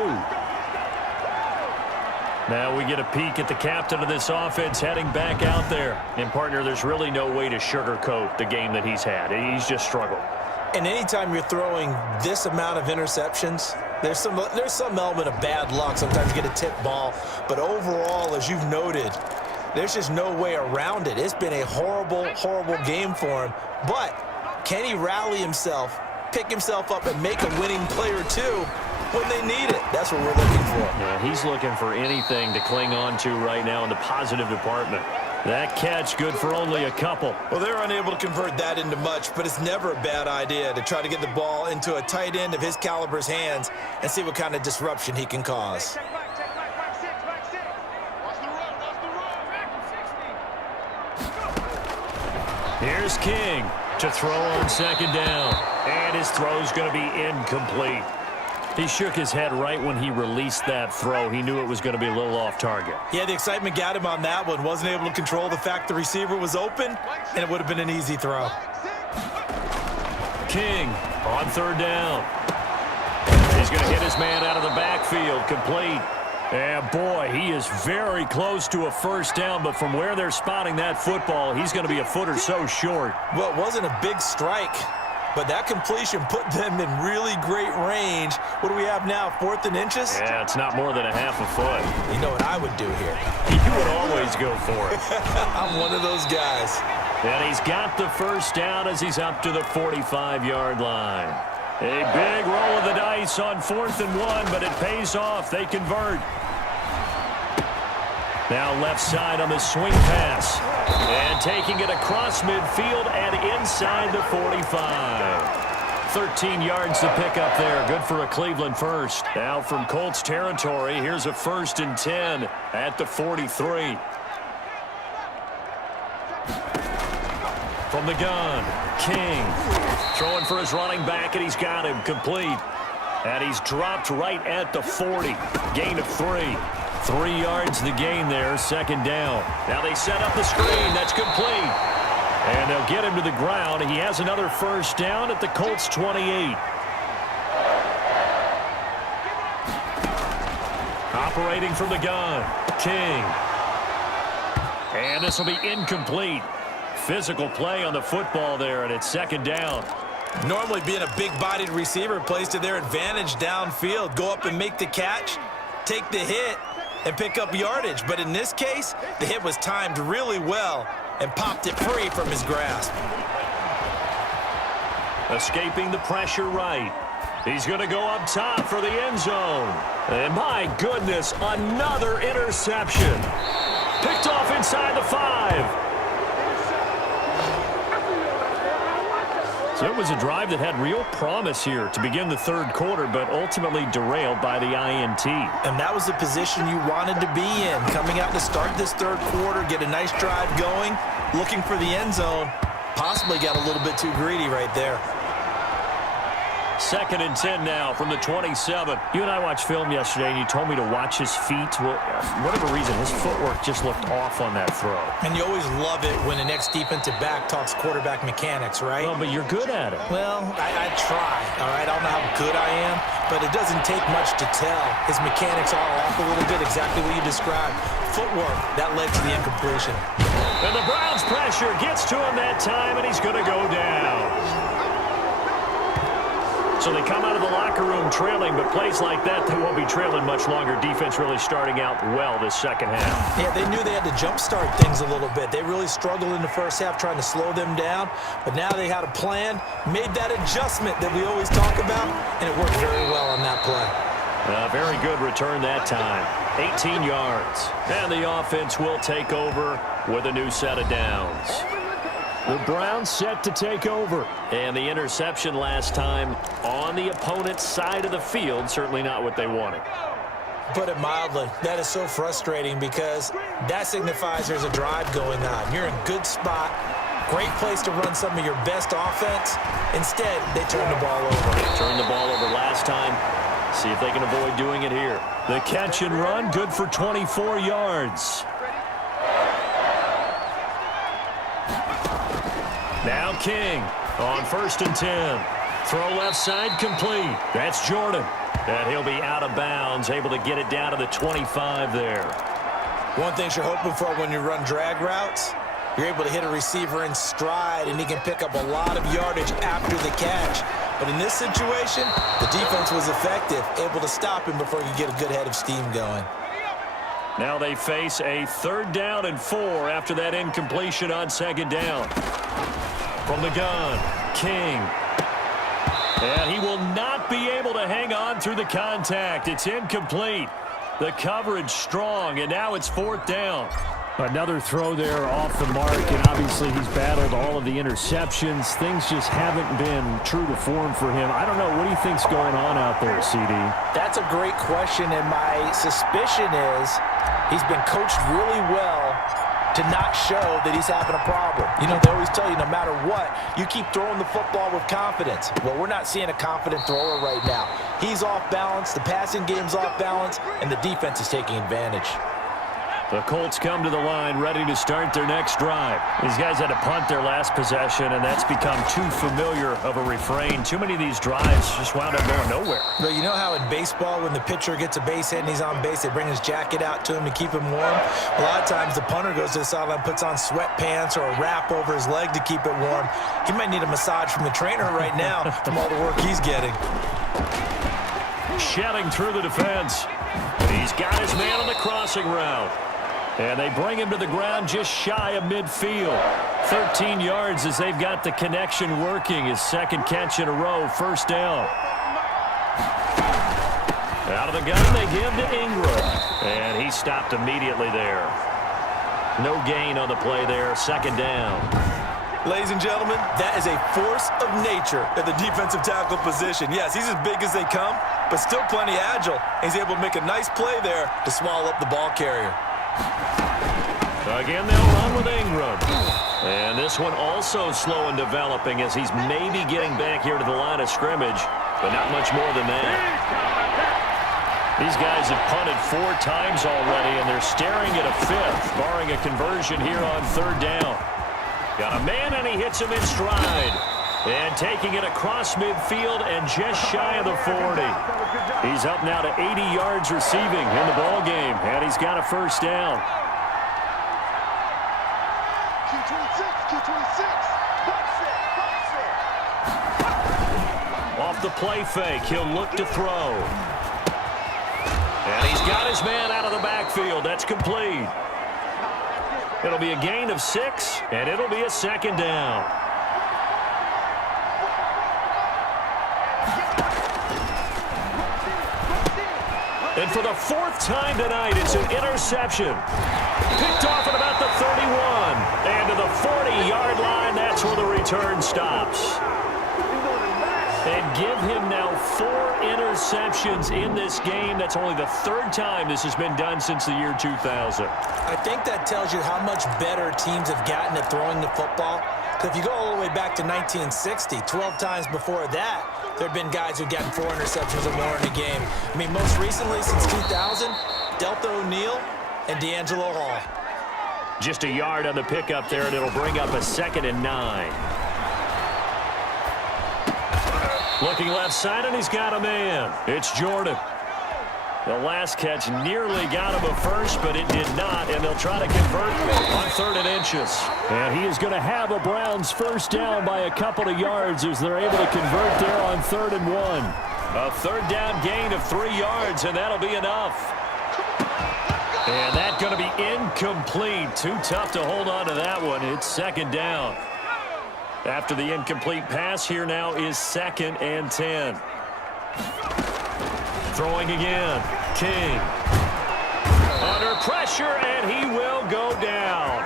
Now we get a peek at the captain of this offense heading back out there. And, partner, there's really no way to sugarcoat the game that he's had. He's just struggled. And anytime you're throwing this amount of interceptions, there's some element of bad luck. Sometimes you get a tip ball. But overall, as you've noted, there's just no way around it. It's been a horrible, horrible game for him. But can he rally himself, pick himself up, and make a winning play or two when they need it? That's what we're looking for. Yeah, he's looking for anything to cling on to right now in the positive department. That catch good for only a couple. Well, they're unable to convert that into much, but it's never a bad idea to try to get the ball into a tight end of his caliber's hands and see what kind of disruption he can cause. Here's King to throw on 2nd down. And his throw's going to be incomplete. He shook his head right when he released that throw. He knew it was going to be a little off target. Yeah, the excitement got him on that one. Wasn't able to control the fact the receiver was open, and it would have been an easy throw. King on 3rd down. He's going to hit his man out of the backfield. Complete. And, boy, he is very close to a first down, but from where they're spotting that football, he's going to be a foot or so short. Well, it wasn't a big strike, but that completion put them in really great range. What do we have now, 4th and inches? Yeah, it's not more than a half a foot. You know what I would do here? You would always go for it. I'm one of those guys. And he's got the first down as he's up to the 45-yard line. A big roll of the dice on 4th and 1, but it pays off. They convert. Now left side on the swing pass. And taking it across midfield and inside the 45. 13 yards to pick up there. Good for a Cleveland first. Now from Colts territory, here's a 1st and 10 at the 43. From the gun, King throwing for his running back, and he's got him complete. And he's dropped right at the 40. Gain of 3. 3 yards the gain there, 2nd down. Now they set up the screen. That's complete. And they'll get him to the ground. He has another first down at the Colts 28. Operating from the gun, King. And this will be incomplete. Physical play on the football there, and it's 2nd down. Normally being a big-bodied receiver plays to their advantage downfield. Go up and make the catch, take the hit, and pick up yardage. But in this case, the hit was timed really well and popped it free from his grasp. Escaping the pressure right. He's going to go up top for the end zone. And my goodness, another interception. Picked off inside the 5. So it was a drive that had real promise here to begin the third quarter, but ultimately derailed by the INT. And that was the position you wanted to be in. Coming out to start this third quarter, get a nice drive going, looking for the end zone. Possibly got a little bit too greedy right there. 2nd and 10 now from the 27. You and I watched film yesterday, and you told me to watch his feet. Well, for whatever reason, his footwork just looked off on that throw. And you always love it when the next defensive back talks quarterback mechanics, right? Well, but you're good at it. Well, I try, all right? I don't know how good I am, but it doesn't take much to tell. His mechanics are off a little bit, exactly what you described. Footwork, that led to the incompletion. And the Browns' pressure gets to him that time, and he's going to go down. So they come out of the locker room trailing, but plays like that, they won't be trailing much longer. Defense really starting out well this second half. Yeah, they knew they had to jumpstart things a little bit. They really struggled in the first half trying to slow them down, but now they had a plan, made that adjustment that we always talk about, and it worked very well on that play. Very good return that time. 18 yards. And the offense will take over with a new set of downs. The Browns set to take over. And the interception last time on the opponent's side of the field, certainly not what they wanted. Put it mildly, that is so frustrating because that signifies there's a drive going on. You're in a good spot, great place to run some of your best offense. Instead, they turn the ball over. Turned the ball over last time. See if they can avoid doing it here. The catch and run, good for 24 yards. Now King on 1st and 10. Throw left side complete. That's Jordan. And he'll be out of bounds, able to get it down to the 25 there. One thing you're hoping for when you run drag routes, you're able to hit a receiver in stride, and he can pick up a lot of yardage after the catch. But in this situation, the defense was effective, able to stop him before he could get a good head of steam going. Now they face a 3rd down and 4 after that incompletion on 2nd down. From the gun, King. And he will not be able to hang on through the contact. It's incomplete. The coverage strong, and now it's 4th down. Another throw there off the mark, and obviously he's battled all of the interceptions. Things just haven't been true to form for him. I don't know. What do you think's going on out there, CD? That's a great question, and my suspicion is he's been coached really well to not show that he's having a problem. You know, they always tell you no matter what, you keep throwing the football with confidence. Well, we're not seeing a confident thrower right now. He's off balance, the passing game's off balance, and the defense is taking advantage. The Colts come to the line ready to start their next drive. These guys had to punt their last possession, and that's become too familiar of a refrain. Too many of these drives just wound up going nowhere. But you know how in baseball, when the pitcher gets a base hit and he's on base, they bring his jacket out to him to keep him warm? A lot of times the punter goes to the sideline, puts on sweatpants or a wrap over his leg to keep it warm. He might need a massage from the trainer right now from all the work he's getting. Shedding through the defense. He's got his man on the crossing route. And they bring him to the ground just shy of midfield. 13 yards as they've got the connection working. His 2nd catch in a row, 1st down. Out of the gun, they give to Ingram. And he stopped immediately there. No gain on the play there, 2nd down. Ladies and gentlemen, that is a force of nature at the defensive tackle position. Yes, he's as big as they come, but still plenty agile. He's able to make a nice play there to swallow up the ball carrier. Again, they'll run with Ingram. And this one also slow in developing as he's maybe getting back here to the line of scrimmage, but not much more than that. These guys have punted 4 times already, and they're staring at a 5th, barring a conversion here on 3rd down. Got a man, and he hits him in stride. And taking it across midfield and just shy of the 40. He's up now to 80 yards receiving in the ball game, and he's got a 1st down. Off the play fake, he'll look to throw. And he's got his man out of the backfield. That's complete. It'll be a gain of 6, and it'll be a 2nd down. And for the fourth time tonight, it's an interception. Picked off at about the 31. And to the 40-yard line, that's where the return stops. And give him now 4 interceptions in this game. That's only the 3rd time this has been done since the year 2000. I think that tells you how much better teams have gotten at throwing the football. Because if you go all the way back to 1960, 12 times before that, there have been guys who've gotten 4 interceptions or more in a game. I mean, most recently, since 2000, Delta O'Neal and D'Angelo Hall. Just a yard on the pickup there, and it'll bring up a 2nd and 9. Looking left side, and he's got a man. It's Jordan. The last catch nearly got him a first, but it did not, and they'll try to convert on 3rd and inches. And he is going to have a Browns first down by a couple of yards as they're able to convert there on 3rd and 1. A 3rd down gain of 3 yards, and that'll be enough. And that's going to be incomplete. Too tough to hold on to that one. It's 2nd down. After the incomplete pass, here now is 2nd and 10. Throwing again. King. Under pressure, and he will go down.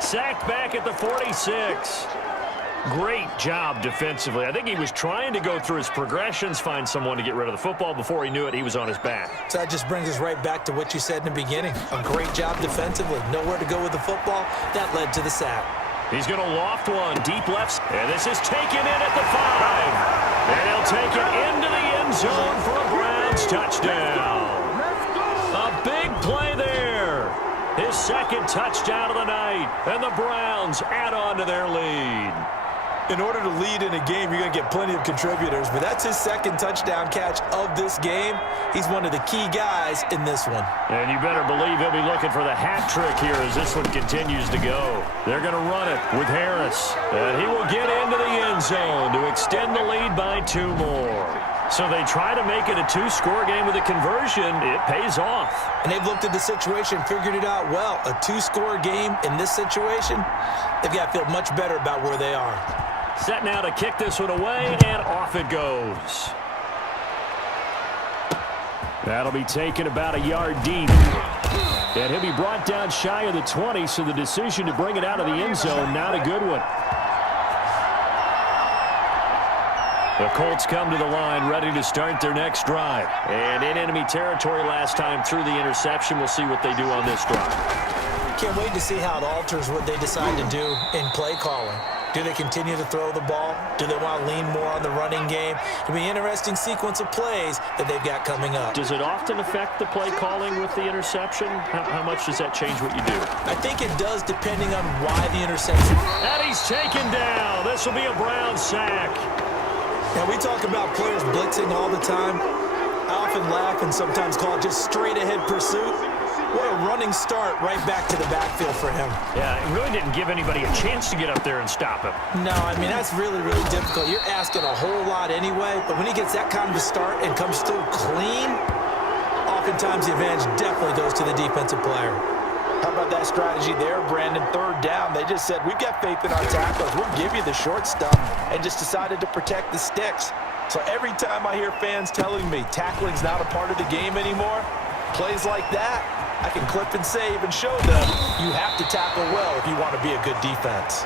Sacked back at the 46. Great job defensively. I think he was trying to go through his progressions, find someone to get rid of the football. Before he knew it, he was on his back. So that just brings us right back to what you said in the beginning. A great job defensively. Nowhere to go with the football. That led to the sack. He's going to loft one deep left. And this is taken in at the 5. And he'll take it into the end zone for a Browns touchdown. A big play there. His 2nd touchdown of the night. And the Browns add on to their lead. In order to lead in a game, you're going to get plenty of contributors, but that's his 2nd touchdown catch of this game. He's one of the key guys in this one. And you better believe he'll be looking for the hat trick here as this one continues to go. They're going to run it with Harris. And he will get into the end zone to extend the lead by 2 more. So they try to make it a 2-score game with a conversion. It pays off. And they've looked at the situation, figured it out well. A 2-score game in this situation, they've got to feel much better about where they are. Set now to kick this one away, and off it goes. That'll be taken about a yard deep. And he'll be brought down shy of the 20, so the decision to bring it out of the end zone, not a good one. The Colts come to the line, ready to start their next drive. And in enemy territory last time through the interception. We'll see what they do on this drive. Can't wait to see how it alters what they decide to do in play calling. Do they continue to throw the ball? Do they want to lean more on the running game? It'll be an interesting sequence of plays that they've got coming up. Does it often affect the play calling with the interception? How much does that change what you do? I think it does, depending on why the interception. And he's taken down. This will be a Brown sack. Now, we talk about players blitzing all the time. I often laugh and sometimes call it just straight-ahead pursuit. What a running start right back to the backfield for him. Yeah, it really didn't give anybody a chance to get up there and stop him. No, I mean, that's really, really difficult. You're asking a whole lot anyway, but when he gets that kind of a start and comes through clean, oftentimes the advantage definitely goes to the defensive player. How about that strategy there, Brandon? 3rd down. They just said, we've got faith in our tacklers. We'll give you the short stuff, and just decided to protect the sticks. So every time I hear fans telling me tackling's not a part of the game anymore, plays like that, I can clip and save and show them you have to tackle well if you want to be a good defense.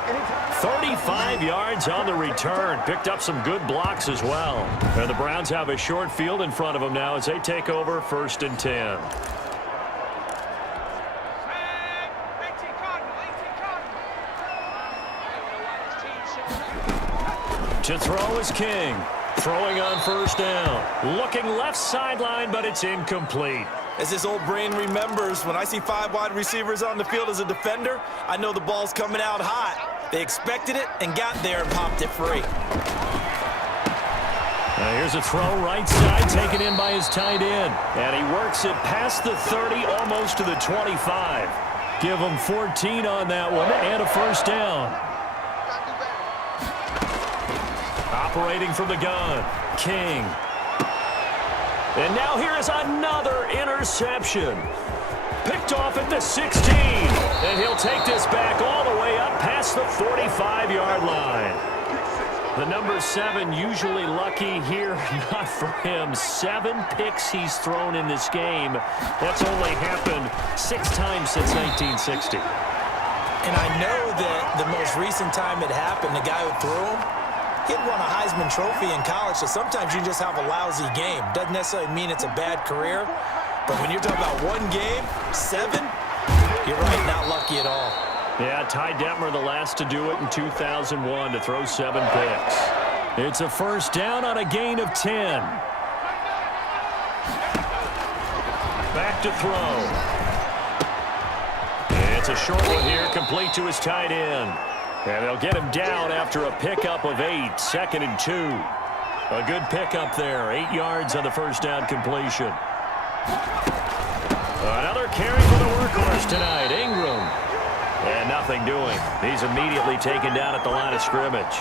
35 yards on the return. Picked up some good blocks as well. And the Browns have a short field in front of them now as they take over 1st and 10. To throw is King. Throwing on 1st down. Looking left sideline, but it's incomplete. As this old brain remembers, when I see 5 wide receivers on the field as a defender, I know the ball's coming out hot. They expected it and got there and popped it free. Now here's a throw right side, taken in by his tight end. And he works it past the 30, almost to the 25. Give him 14 on that one, and a 1st down. Operating from the gun, King. And now here is another interception. Picked off at the 16. And he'll take this back all the way up past the 45-yard line. The number 7 usually lucky here. Not for him. 7 picks he's thrown in this game. That's only happened 6 times since 1960. And I know that the most recent time it happened, the guy who threw him, he had won a Heisman Trophy in college, so sometimes you just have a lousy game. Doesn't necessarily mean it's a bad career, but when you're talking about one game, 7, you're right, not lucky at all. Yeah, Ty Detmer, the last to do it in 2001, to throw 7 picks. It's a first down on a gain of 10. Back to throw. It's a short one here, complete to his tight end. And they'll get him down after a pickup of 8, 2nd and 2. A good pickup there, 8 yards on the first down completion. Another carry for the workhorse tonight, Ingram. And nothing doing. He's immediately taken down at the line of scrimmage.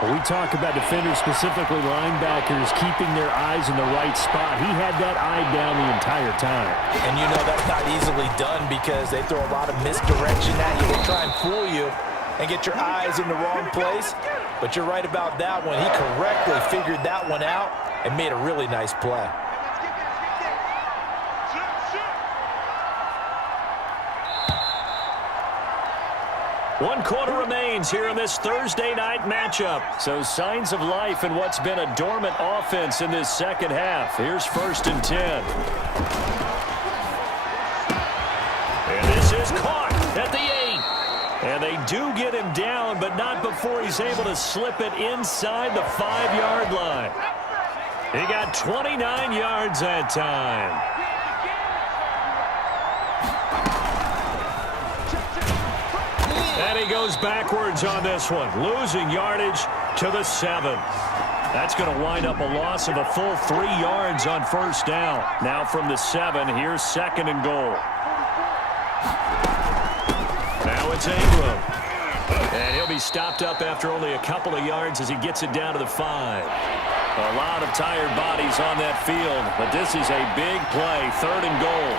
When we talk about defenders, specifically linebackers, keeping their eyes in the right spot. He had that eye down the entire time. And you know that's not easily done because they throw a lot of misdirection at you. They try and fool you and get your eyes in the wrong place. But you're right about that one. He correctly figured that one out and made a really nice play. One quarter remains here in this Thursday night matchup. So signs of life in what's been a dormant offense in this second half. Here's 1st and 10. And this is caught at the 8. And they do get him down, but not before he's able to slip it inside the 5-yard line. He got 29 yards that time. And he goes backwards on this one, losing yardage to the 7. That's going to wind up a loss of a full 3 yards on first down. Now from the 7, here's 2nd and goal. Now it's Ingram. And he'll be stopped up after only a couple of yards as he gets it down to the 5. A lot of tired bodies on that field, but this is a big play, 3rd and goal.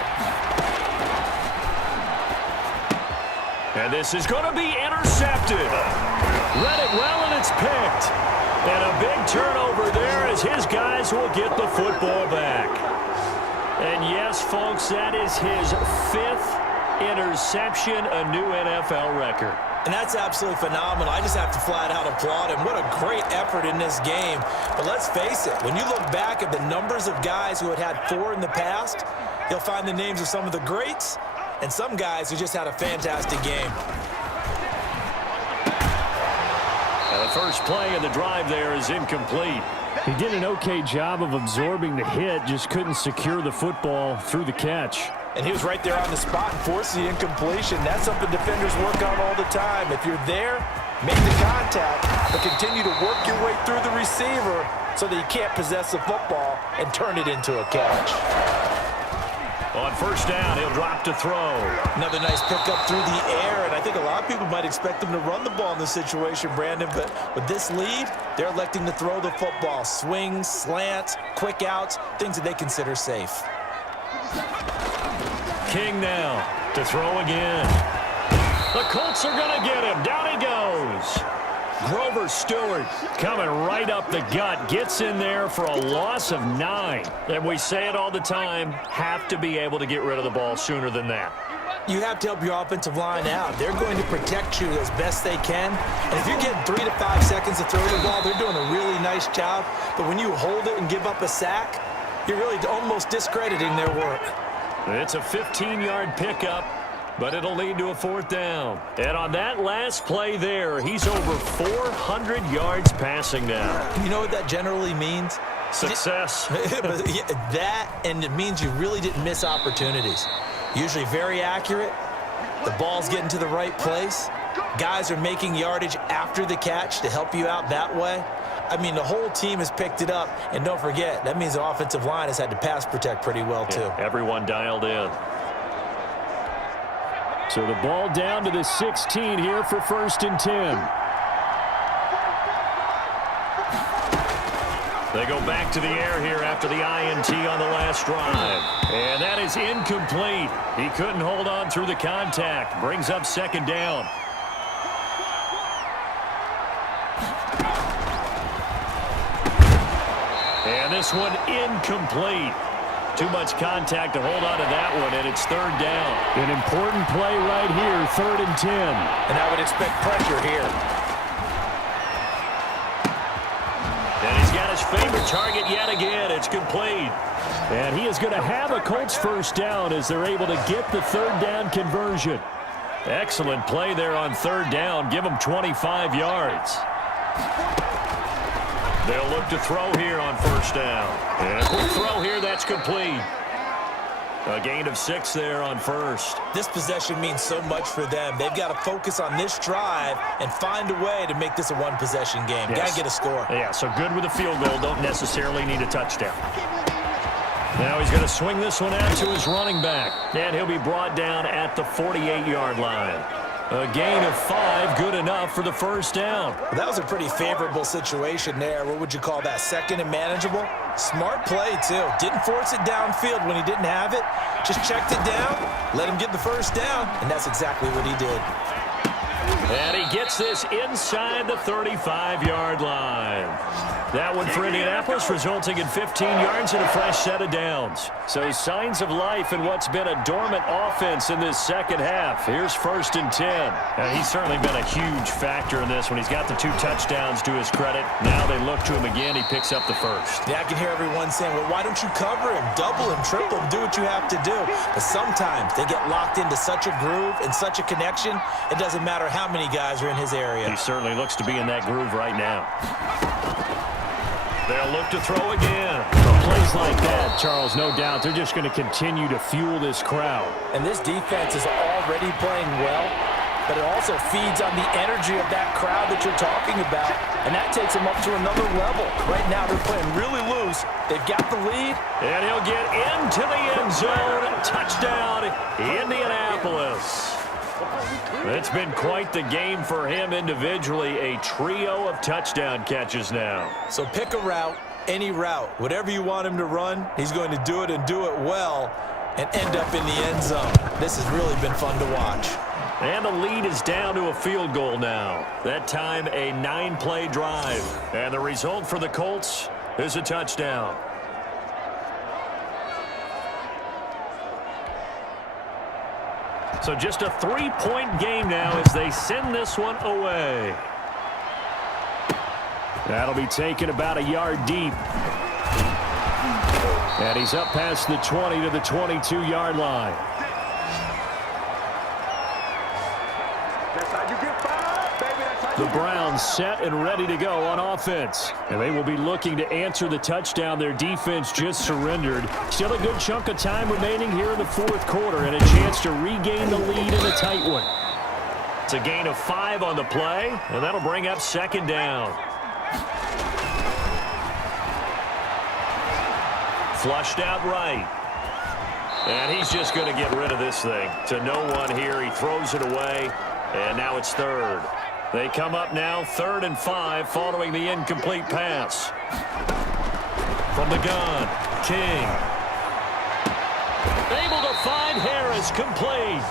And this is going to be intercepted. Read it well, and it's picked. And a big turnover there as his guys will get the football back. And yes, folks, that is his 5th interception, a new NFL record. And that's absolutely phenomenal. I just have to flat out applaud him. What a great effort in this game. But let's face it, when you look back at the numbers of guys who had 4 in the past, you'll find the names of some of the greats and some guys who just had a fantastic game. And the first play of the drive there is incomplete. He did an okay job of absorbing the hit, just couldn't secure the football through the catch. And he was right there on the spot and forced the incompletion. That's something defenders work on all the time. If you're there, make the contact, but continue to work your way through the receiver so that you can't possess the football and turn it into a catch. On first down, he'll drop to throw. Another nice pickup through the air, and I think a lot of people might expect him to run the ball in this situation, Brandon, but with this lead, they're electing to throw the football. Swings, slants, quick outs, things that they consider safe. King now to throw again. The Colts are going to get him. Down he goes. Grover Stewart coming right up the gut. Gets in there for a loss of 9. And we say it all the time, have to be able to get rid of the ball sooner than that. You have to help your offensive line out. They're going to protect you as best they can. And if you're getting 3 to 5 seconds to throw the ball, they're doing a really nice job. But when you hold it and give up a sack, you're really almost discrediting their work. It's a 15-yard pickup, but it'll lead to a 4th down. And on that last play there, he's over 400 yards passing now. You know what that generally means? Success. That, and it means you really didn't miss opportunities. Usually very accurate. The ball's getting to the right place. Guys are making yardage after the catch to help you out that way. I mean, the whole team has picked it up. And don't forget, that means the offensive line has had to pass protect pretty well, too. Yeah, everyone dialed in. So the ball down to the 16 here for 1st and 10. They go back to the air here after the INT on the last drive. And that is incomplete. He couldn't hold on through the contact. Brings up 2nd down. This one incomplete. Too much contact to hold on to that one, and it's third down. An important play right here, 3rd and 10. And I would expect pressure here. And he's got his favorite target yet again. It's complete. And he is going to have a Colts first down as they're able to get the 3rd down conversion. Excellent play there on 3rd down. Give him 25 yards. They'll look to throw here on 1st down. And a quick throw here, that's complete. A gain of 6 there on 1st. This possession means so much for them. They've got to focus on this drive and find a way to make this a one-possession game. Yes. Got to get a score. Yeah, so good with a field goal. Don't necessarily need a touchdown. Now he's going to swing this one out to his running back. And he'll be brought down at the 48-yard line. A gain of 5, good enough for the 1st down. Well, that was a pretty favorable situation there. What would you call that? 2nd and manageable? Smart play, too. Didn't force it downfield when he didn't have it. Just checked it down, let him get the 1st down, and that's exactly what he did. And he gets this inside the 35-yard line. That one for Indianapolis, resulting in 15 yards and a fresh set of downs. So signs of life in what's been a dormant offense in this second half. Here's 1st and 10. And he's certainly been a huge factor in this when he's got the 2 touchdowns to his credit. Now they look to him again. He picks up the 1st. Yeah, I can hear everyone saying, well, why don't you cover him, double him, triple him, do what you have to do. But sometimes they get locked into such a groove and such a connection, it doesn't matter how many guys are in his area. He certainly looks to be in that groove right now. They'll look to throw again. Plays like that, Charles, no doubt, they're just going to continue to fuel this crowd. And this defense is already playing well, but it also feeds on the energy of that crowd that you're talking about, and that takes them up to another level. Right now, they're playing really loose. They've got the lead. And he'll get into the end zone. Touchdown, Indianapolis. It's been quite the game for him individually. A trio of touchdown catches now. So pick a route, any route. Whatever you want him to run, he's going to do it and do it well and end up in the end zone. This has really been fun to watch. And the lead is down to a field goal now. That time a 9-play drive. And the result for the Colts is a touchdown. So just a 3-point game now as they send this one away. That'll be taken about a yard deep. And he's up past the 20 to the 22-yard line. The Browns set and ready to go on offense. And they will be looking to answer the touchdown their defense just surrendered. Still a good chunk of time remaining here in the 4th quarter and a chance to regain the lead in a tight one. It's a gain of 5 on the play, and that'll bring up 2nd down. Flushed out right. And he's just going to get rid of this thing. To no one here. He throws it away, and now it's 3rd. They come up now 3rd and 5 following the incomplete pass. From the gun, King. Able to find Harris, complete.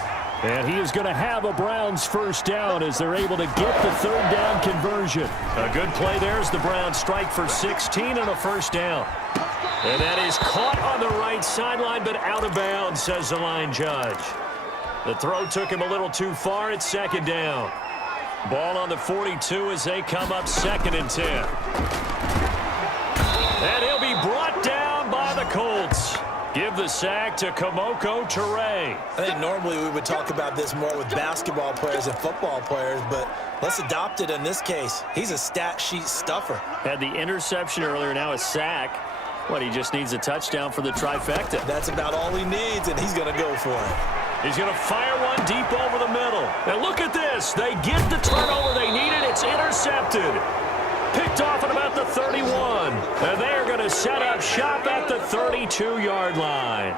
And he is going to have a Browns first down as they're able to get the 3rd down conversion. A good play there as the Browns strike for 16 and a first down. And that is caught on the right sideline, but out of bounds, says the line judge. The throw took him a little too far. It's 2nd down. Ball on the 42 as they come up 2nd and 10. And he'll be brought down by the Colts. Give the sack to Kamoko Toure. I think normally we would talk about this more with basketball players and football players, but let's adopt it in this case. He's a stat sheet stuffer. Had the interception earlier, now a sack. What, he just needs a touchdown for the trifecta. That's about all he needs, and he's going to go for it. He's going to fire one deep over the middle. And look at this. They get the turnover they needed. It's intercepted. Picked off at about the 31. And they're going to set up shop at the 32-yard line.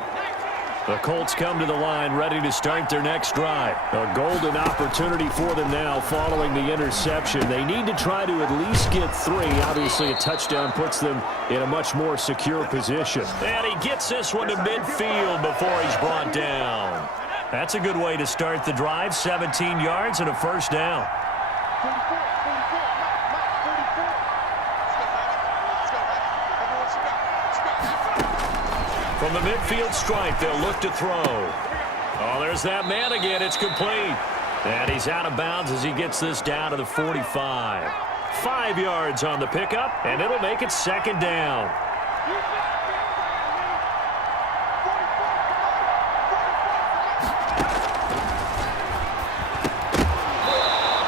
The Colts come to the line ready to start their next drive. A golden opportunity for them now following the interception. They need to try to at least get 3. Obviously, a touchdown puts them in a much more secure position. And he gets this one to midfield before he's brought down. That's a good way to start the drive. 17 yards and a first down. From the midfield stripe, they'll look to throw. Oh, there's that man again. It's complete. And he's out of bounds as he gets this down to the 45. 5 yards on the pickup, and it'll make it second down.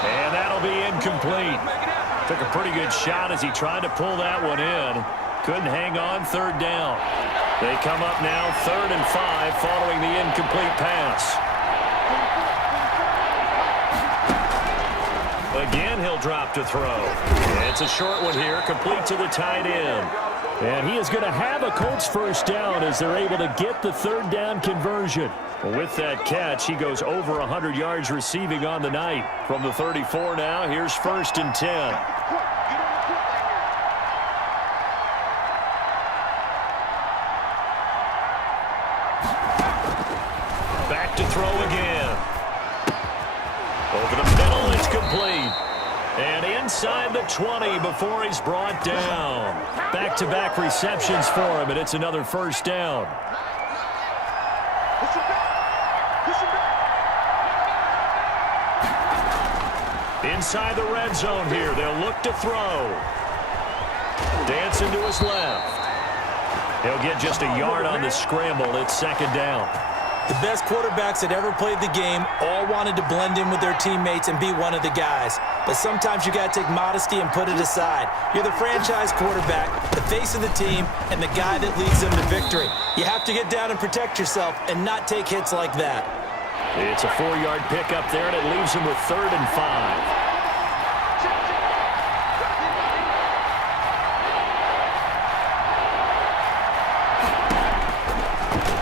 And that'll be incomplete. Took a pretty good shot as he tried to pull that one in. Couldn't hang on, third down. They come up now 3rd and 5 following the incomplete pass. Again, he'll drop to throw. It's a short one here, complete to the tight end. And he is going to have a Colts first down as they're able to get the 3rd down conversion. With that catch, he goes over 100 yards receiving on the night. From the 34 now, here's 1st and 10. Back to throw again. Over the middle, it's complete. And inside the 20 before he's brought down. Back-to-back receptions for him, and it's another first down. Inside the red zone here, they'll look to throw. Dancing to his left. He'll get just a yard on the scramble. It's second down. The best quarterbacks that ever played the game all wanted to blend in with their teammates and be one of the guys. But sometimes you got to take modesty and put it aside. You're the franchise quarterback, the face of the team, and the guy that leads them to victory. You have to get down and protect yourself and not take hits like that. It's a 4-yard pickup there, and it leaves him with 3rd and 5.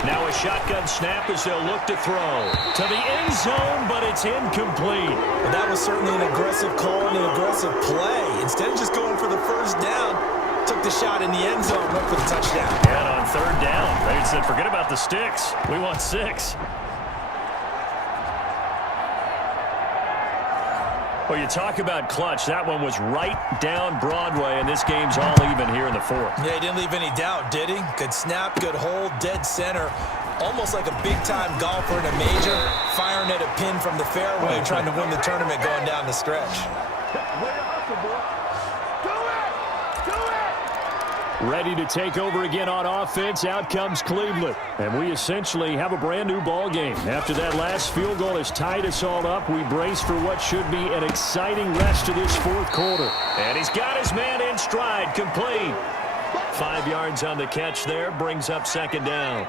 Now a shotgun snap as they'll look to throw. To the end zone, but it's incomplete. Well, that was certainly an aggressive call and an aggressive play. Instead of just going for the first down, took the shot in the end zone, went for the touchdown. And on 3rd down, they said, forget about the sticks. We want 6. Well, you talk about clutch. That one was right down Broadway, and this game's all even here in the 4th. Yeah, he didn't leave any doubt, did he? Good snap, good hold, dead center. Almost like a big-time golfer in a major, firing at a pin from the fairway, trying to win the tournament going down the stretch. Ready to take over again on offense. Out comes Cleveland. And we essentially have a brand new ball game. After that last field goal has tied us all up, we brace for what should be an exciting rest of this 4th quarter. And he's got his man in stride, complete. 5 yards on the catch there, brings up second down.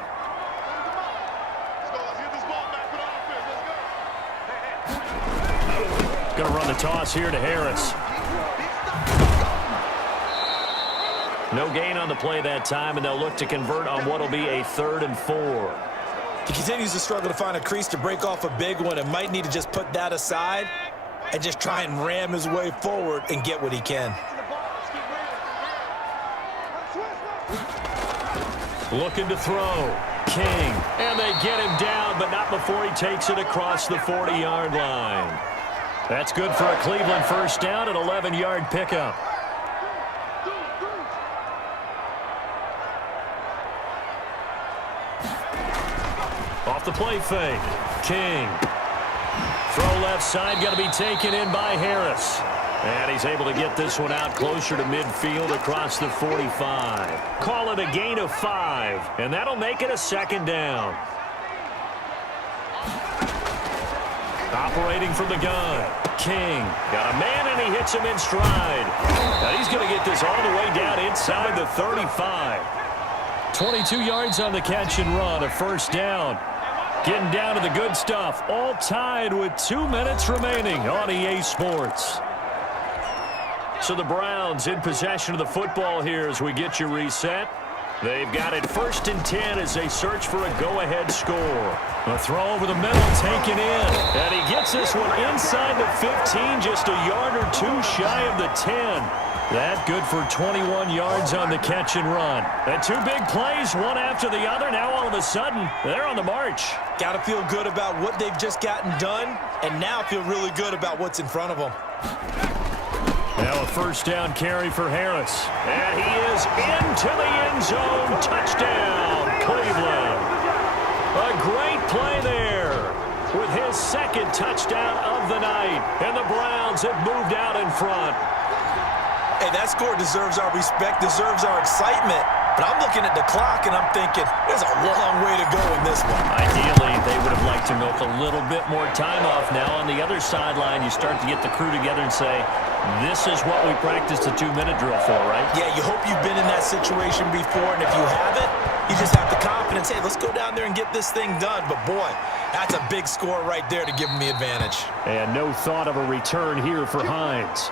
Going to run the toss here to Harris. No gain on the play that time, and they'll look to convert on what will be a 3rd and 4. He continues to struggle to find a crease to break off a big one and might need to just put that aside and just try and ram his way forward and get what he can. Looking to throw. King. And they get him down, but not before he takes it across the 40-yard line. That's good for a Cleveland first down, an 11-yard pickup. Off the play fake. King. Throw left side, got to be taken in by Harris. And he's able to get this one out closer to midfield across the 45. Call it a gain of 5, and that'll make it a second down. Operating from the gun. King. Got a man, and he hits him in stride. Now he's going to get this all the way down inside the 35. 22 yards on the catch and run, a first down. Getting down to the good stuff, all tied with 2 minutes remaining on EA Sports. So the Browns in possession of the football here as we get you reset. They've got it 1st and 10 as they search for a go-ahead score. A throw over the middle, taken in. And he gets this one inside the 15, just a yard or 2 shy of the 10. That good for 21 yards on the catch and run. And 2 big plays, one after the other. Now all of a sudden, they're on the march. Got to feel good about what they've just gotten done, and now feel really good about what's in front of them. Now a first down carry for Harris. And he is into the end zone. Touchdown, Cleveland. A great play there with his second touchdown of the night. And the Browns have moved out in front. Hey, that score deserves our respect, deserves our excitement. But I'm looking at the clock, and I'm thinking, there's a long way to go in this one. Ideally, they would have liked to milk a little bit more time off. Now on the other sideline, you start to get the crew together and say, this is what we practiced the 2-minute drill for, right? Yeah, you hope you've been in that situation before, and if you haven't, you just have the confidence, hey, let's go down there and get this thing done. But, boy, that's a big score right there to give them the advantage. And no thought of a return here for Hines.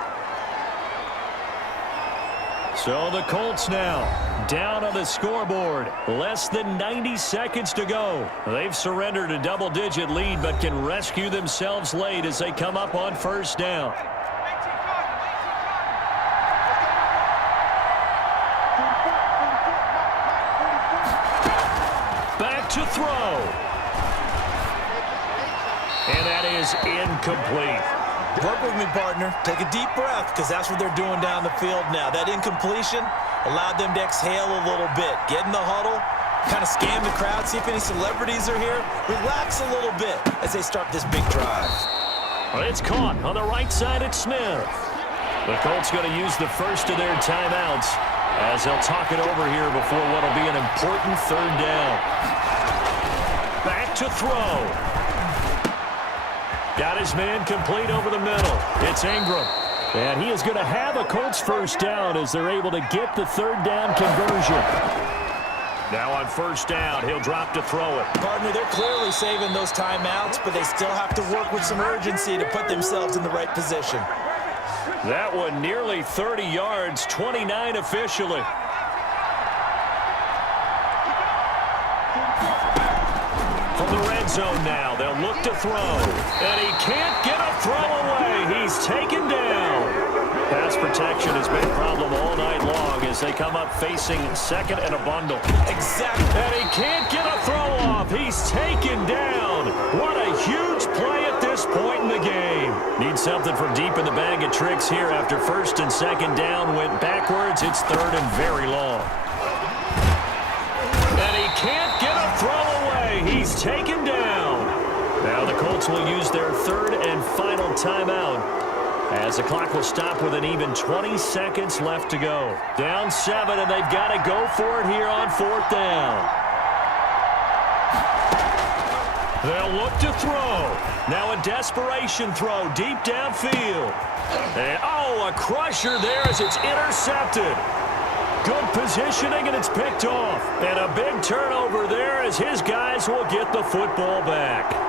So the Colts now down on the scoreboard. Less than 90 seconds to go. They've surrendered a double-digit lead but can rescue themselves late as they come up on first down. Back to throw. And that is incomplete. Work with me, partner. Take a deep breath, because that's what they're doing down the field now. That incompletion allowed them to exhale a little bit. Get in the huddle, kind of scan the crowd, see if any celebrities are here. Relax a little bit as they start this big drive. Well, it's caught on the right side at Smith. The Colts going to use the first of their timeouts as they'll talk it over here before what will be an important third down. Back to throw. Got his man complete over the middle. It's Ingram. And he is going to have a Colts first down as they're able to get the third down conversion. Now on first down, he'll drop to throw it. Partner, they're clearly saving those timeouts, but they still have to work with some urgency to put themselves in the right position. That one nearly 30 yards, 29 officially. From the red zone now, they'll look to throw. And he can't get a throw away. He's taken down. Pass protection has been a problem all night long as they come up facing second and a bundle. Exactly. And he can't get a throw off. He's taken down. What a huge play at this point in the game. Need something from deep in the bag of tricks here after first and second down went backwards. It's third and very long. And he can't get a throw away. He's taken down. Now the Colts will use their third and final timeout as the clock will stop with an even 20 seconds left to go. Down 7, and they've got to go for it here on fourth down. They'll look to throw. Now a desperation throw deep downfield. And, oh, a crusher there as it's intercepted. Good positioning, and it's picked off. And a big turnover there as his guys will get the football back.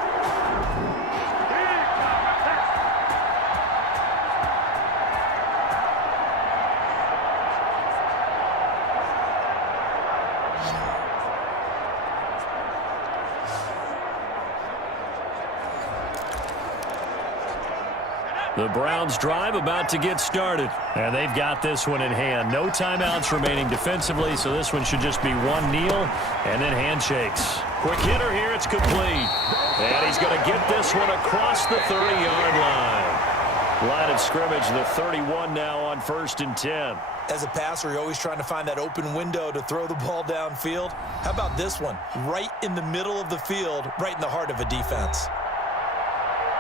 The Browns drive about to get started. And they've got this one in hand. No timeouts remaining defensively, so this one should just be one kneel and then handshakes. Quick hitter here, it's complete. And he's going to get this one across the 30-yard line. Line of scrimmage, the 31 now on first and 10. As a passer, you're always trying to find that open window to throw the ball downfield. How about this one? Right in the middle of the field, right in the heart of a defense.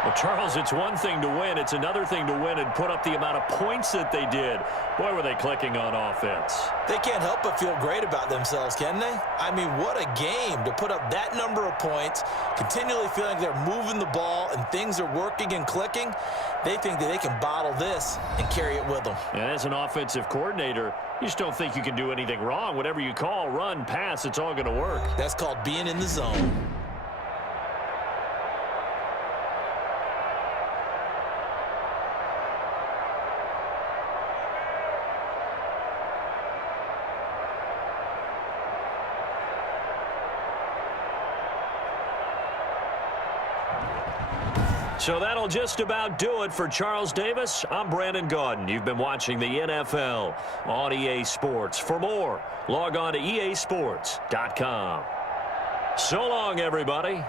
Well, Charles, it's one thing to win. It's another thing to win and put up the amount of points that they did. Boy, were they clicking on offense. They can't help but feel great about themselves, can they? I mean, what a game to put up that number of points, continually feeling they're moving the ball and things are working and clicking. They think that they can bottle this and carry it with them. And as an offensive coordinator, you just don't think you can do anything wrong. Whatever you call, run, pass, it's all going to work. That's called being in the zone. So that'll just about do it for Charles Davis. I'm Brandon Gaudin. You've been watching the NFL on EA Sports. For more, log on to easports.com. So long, everybody.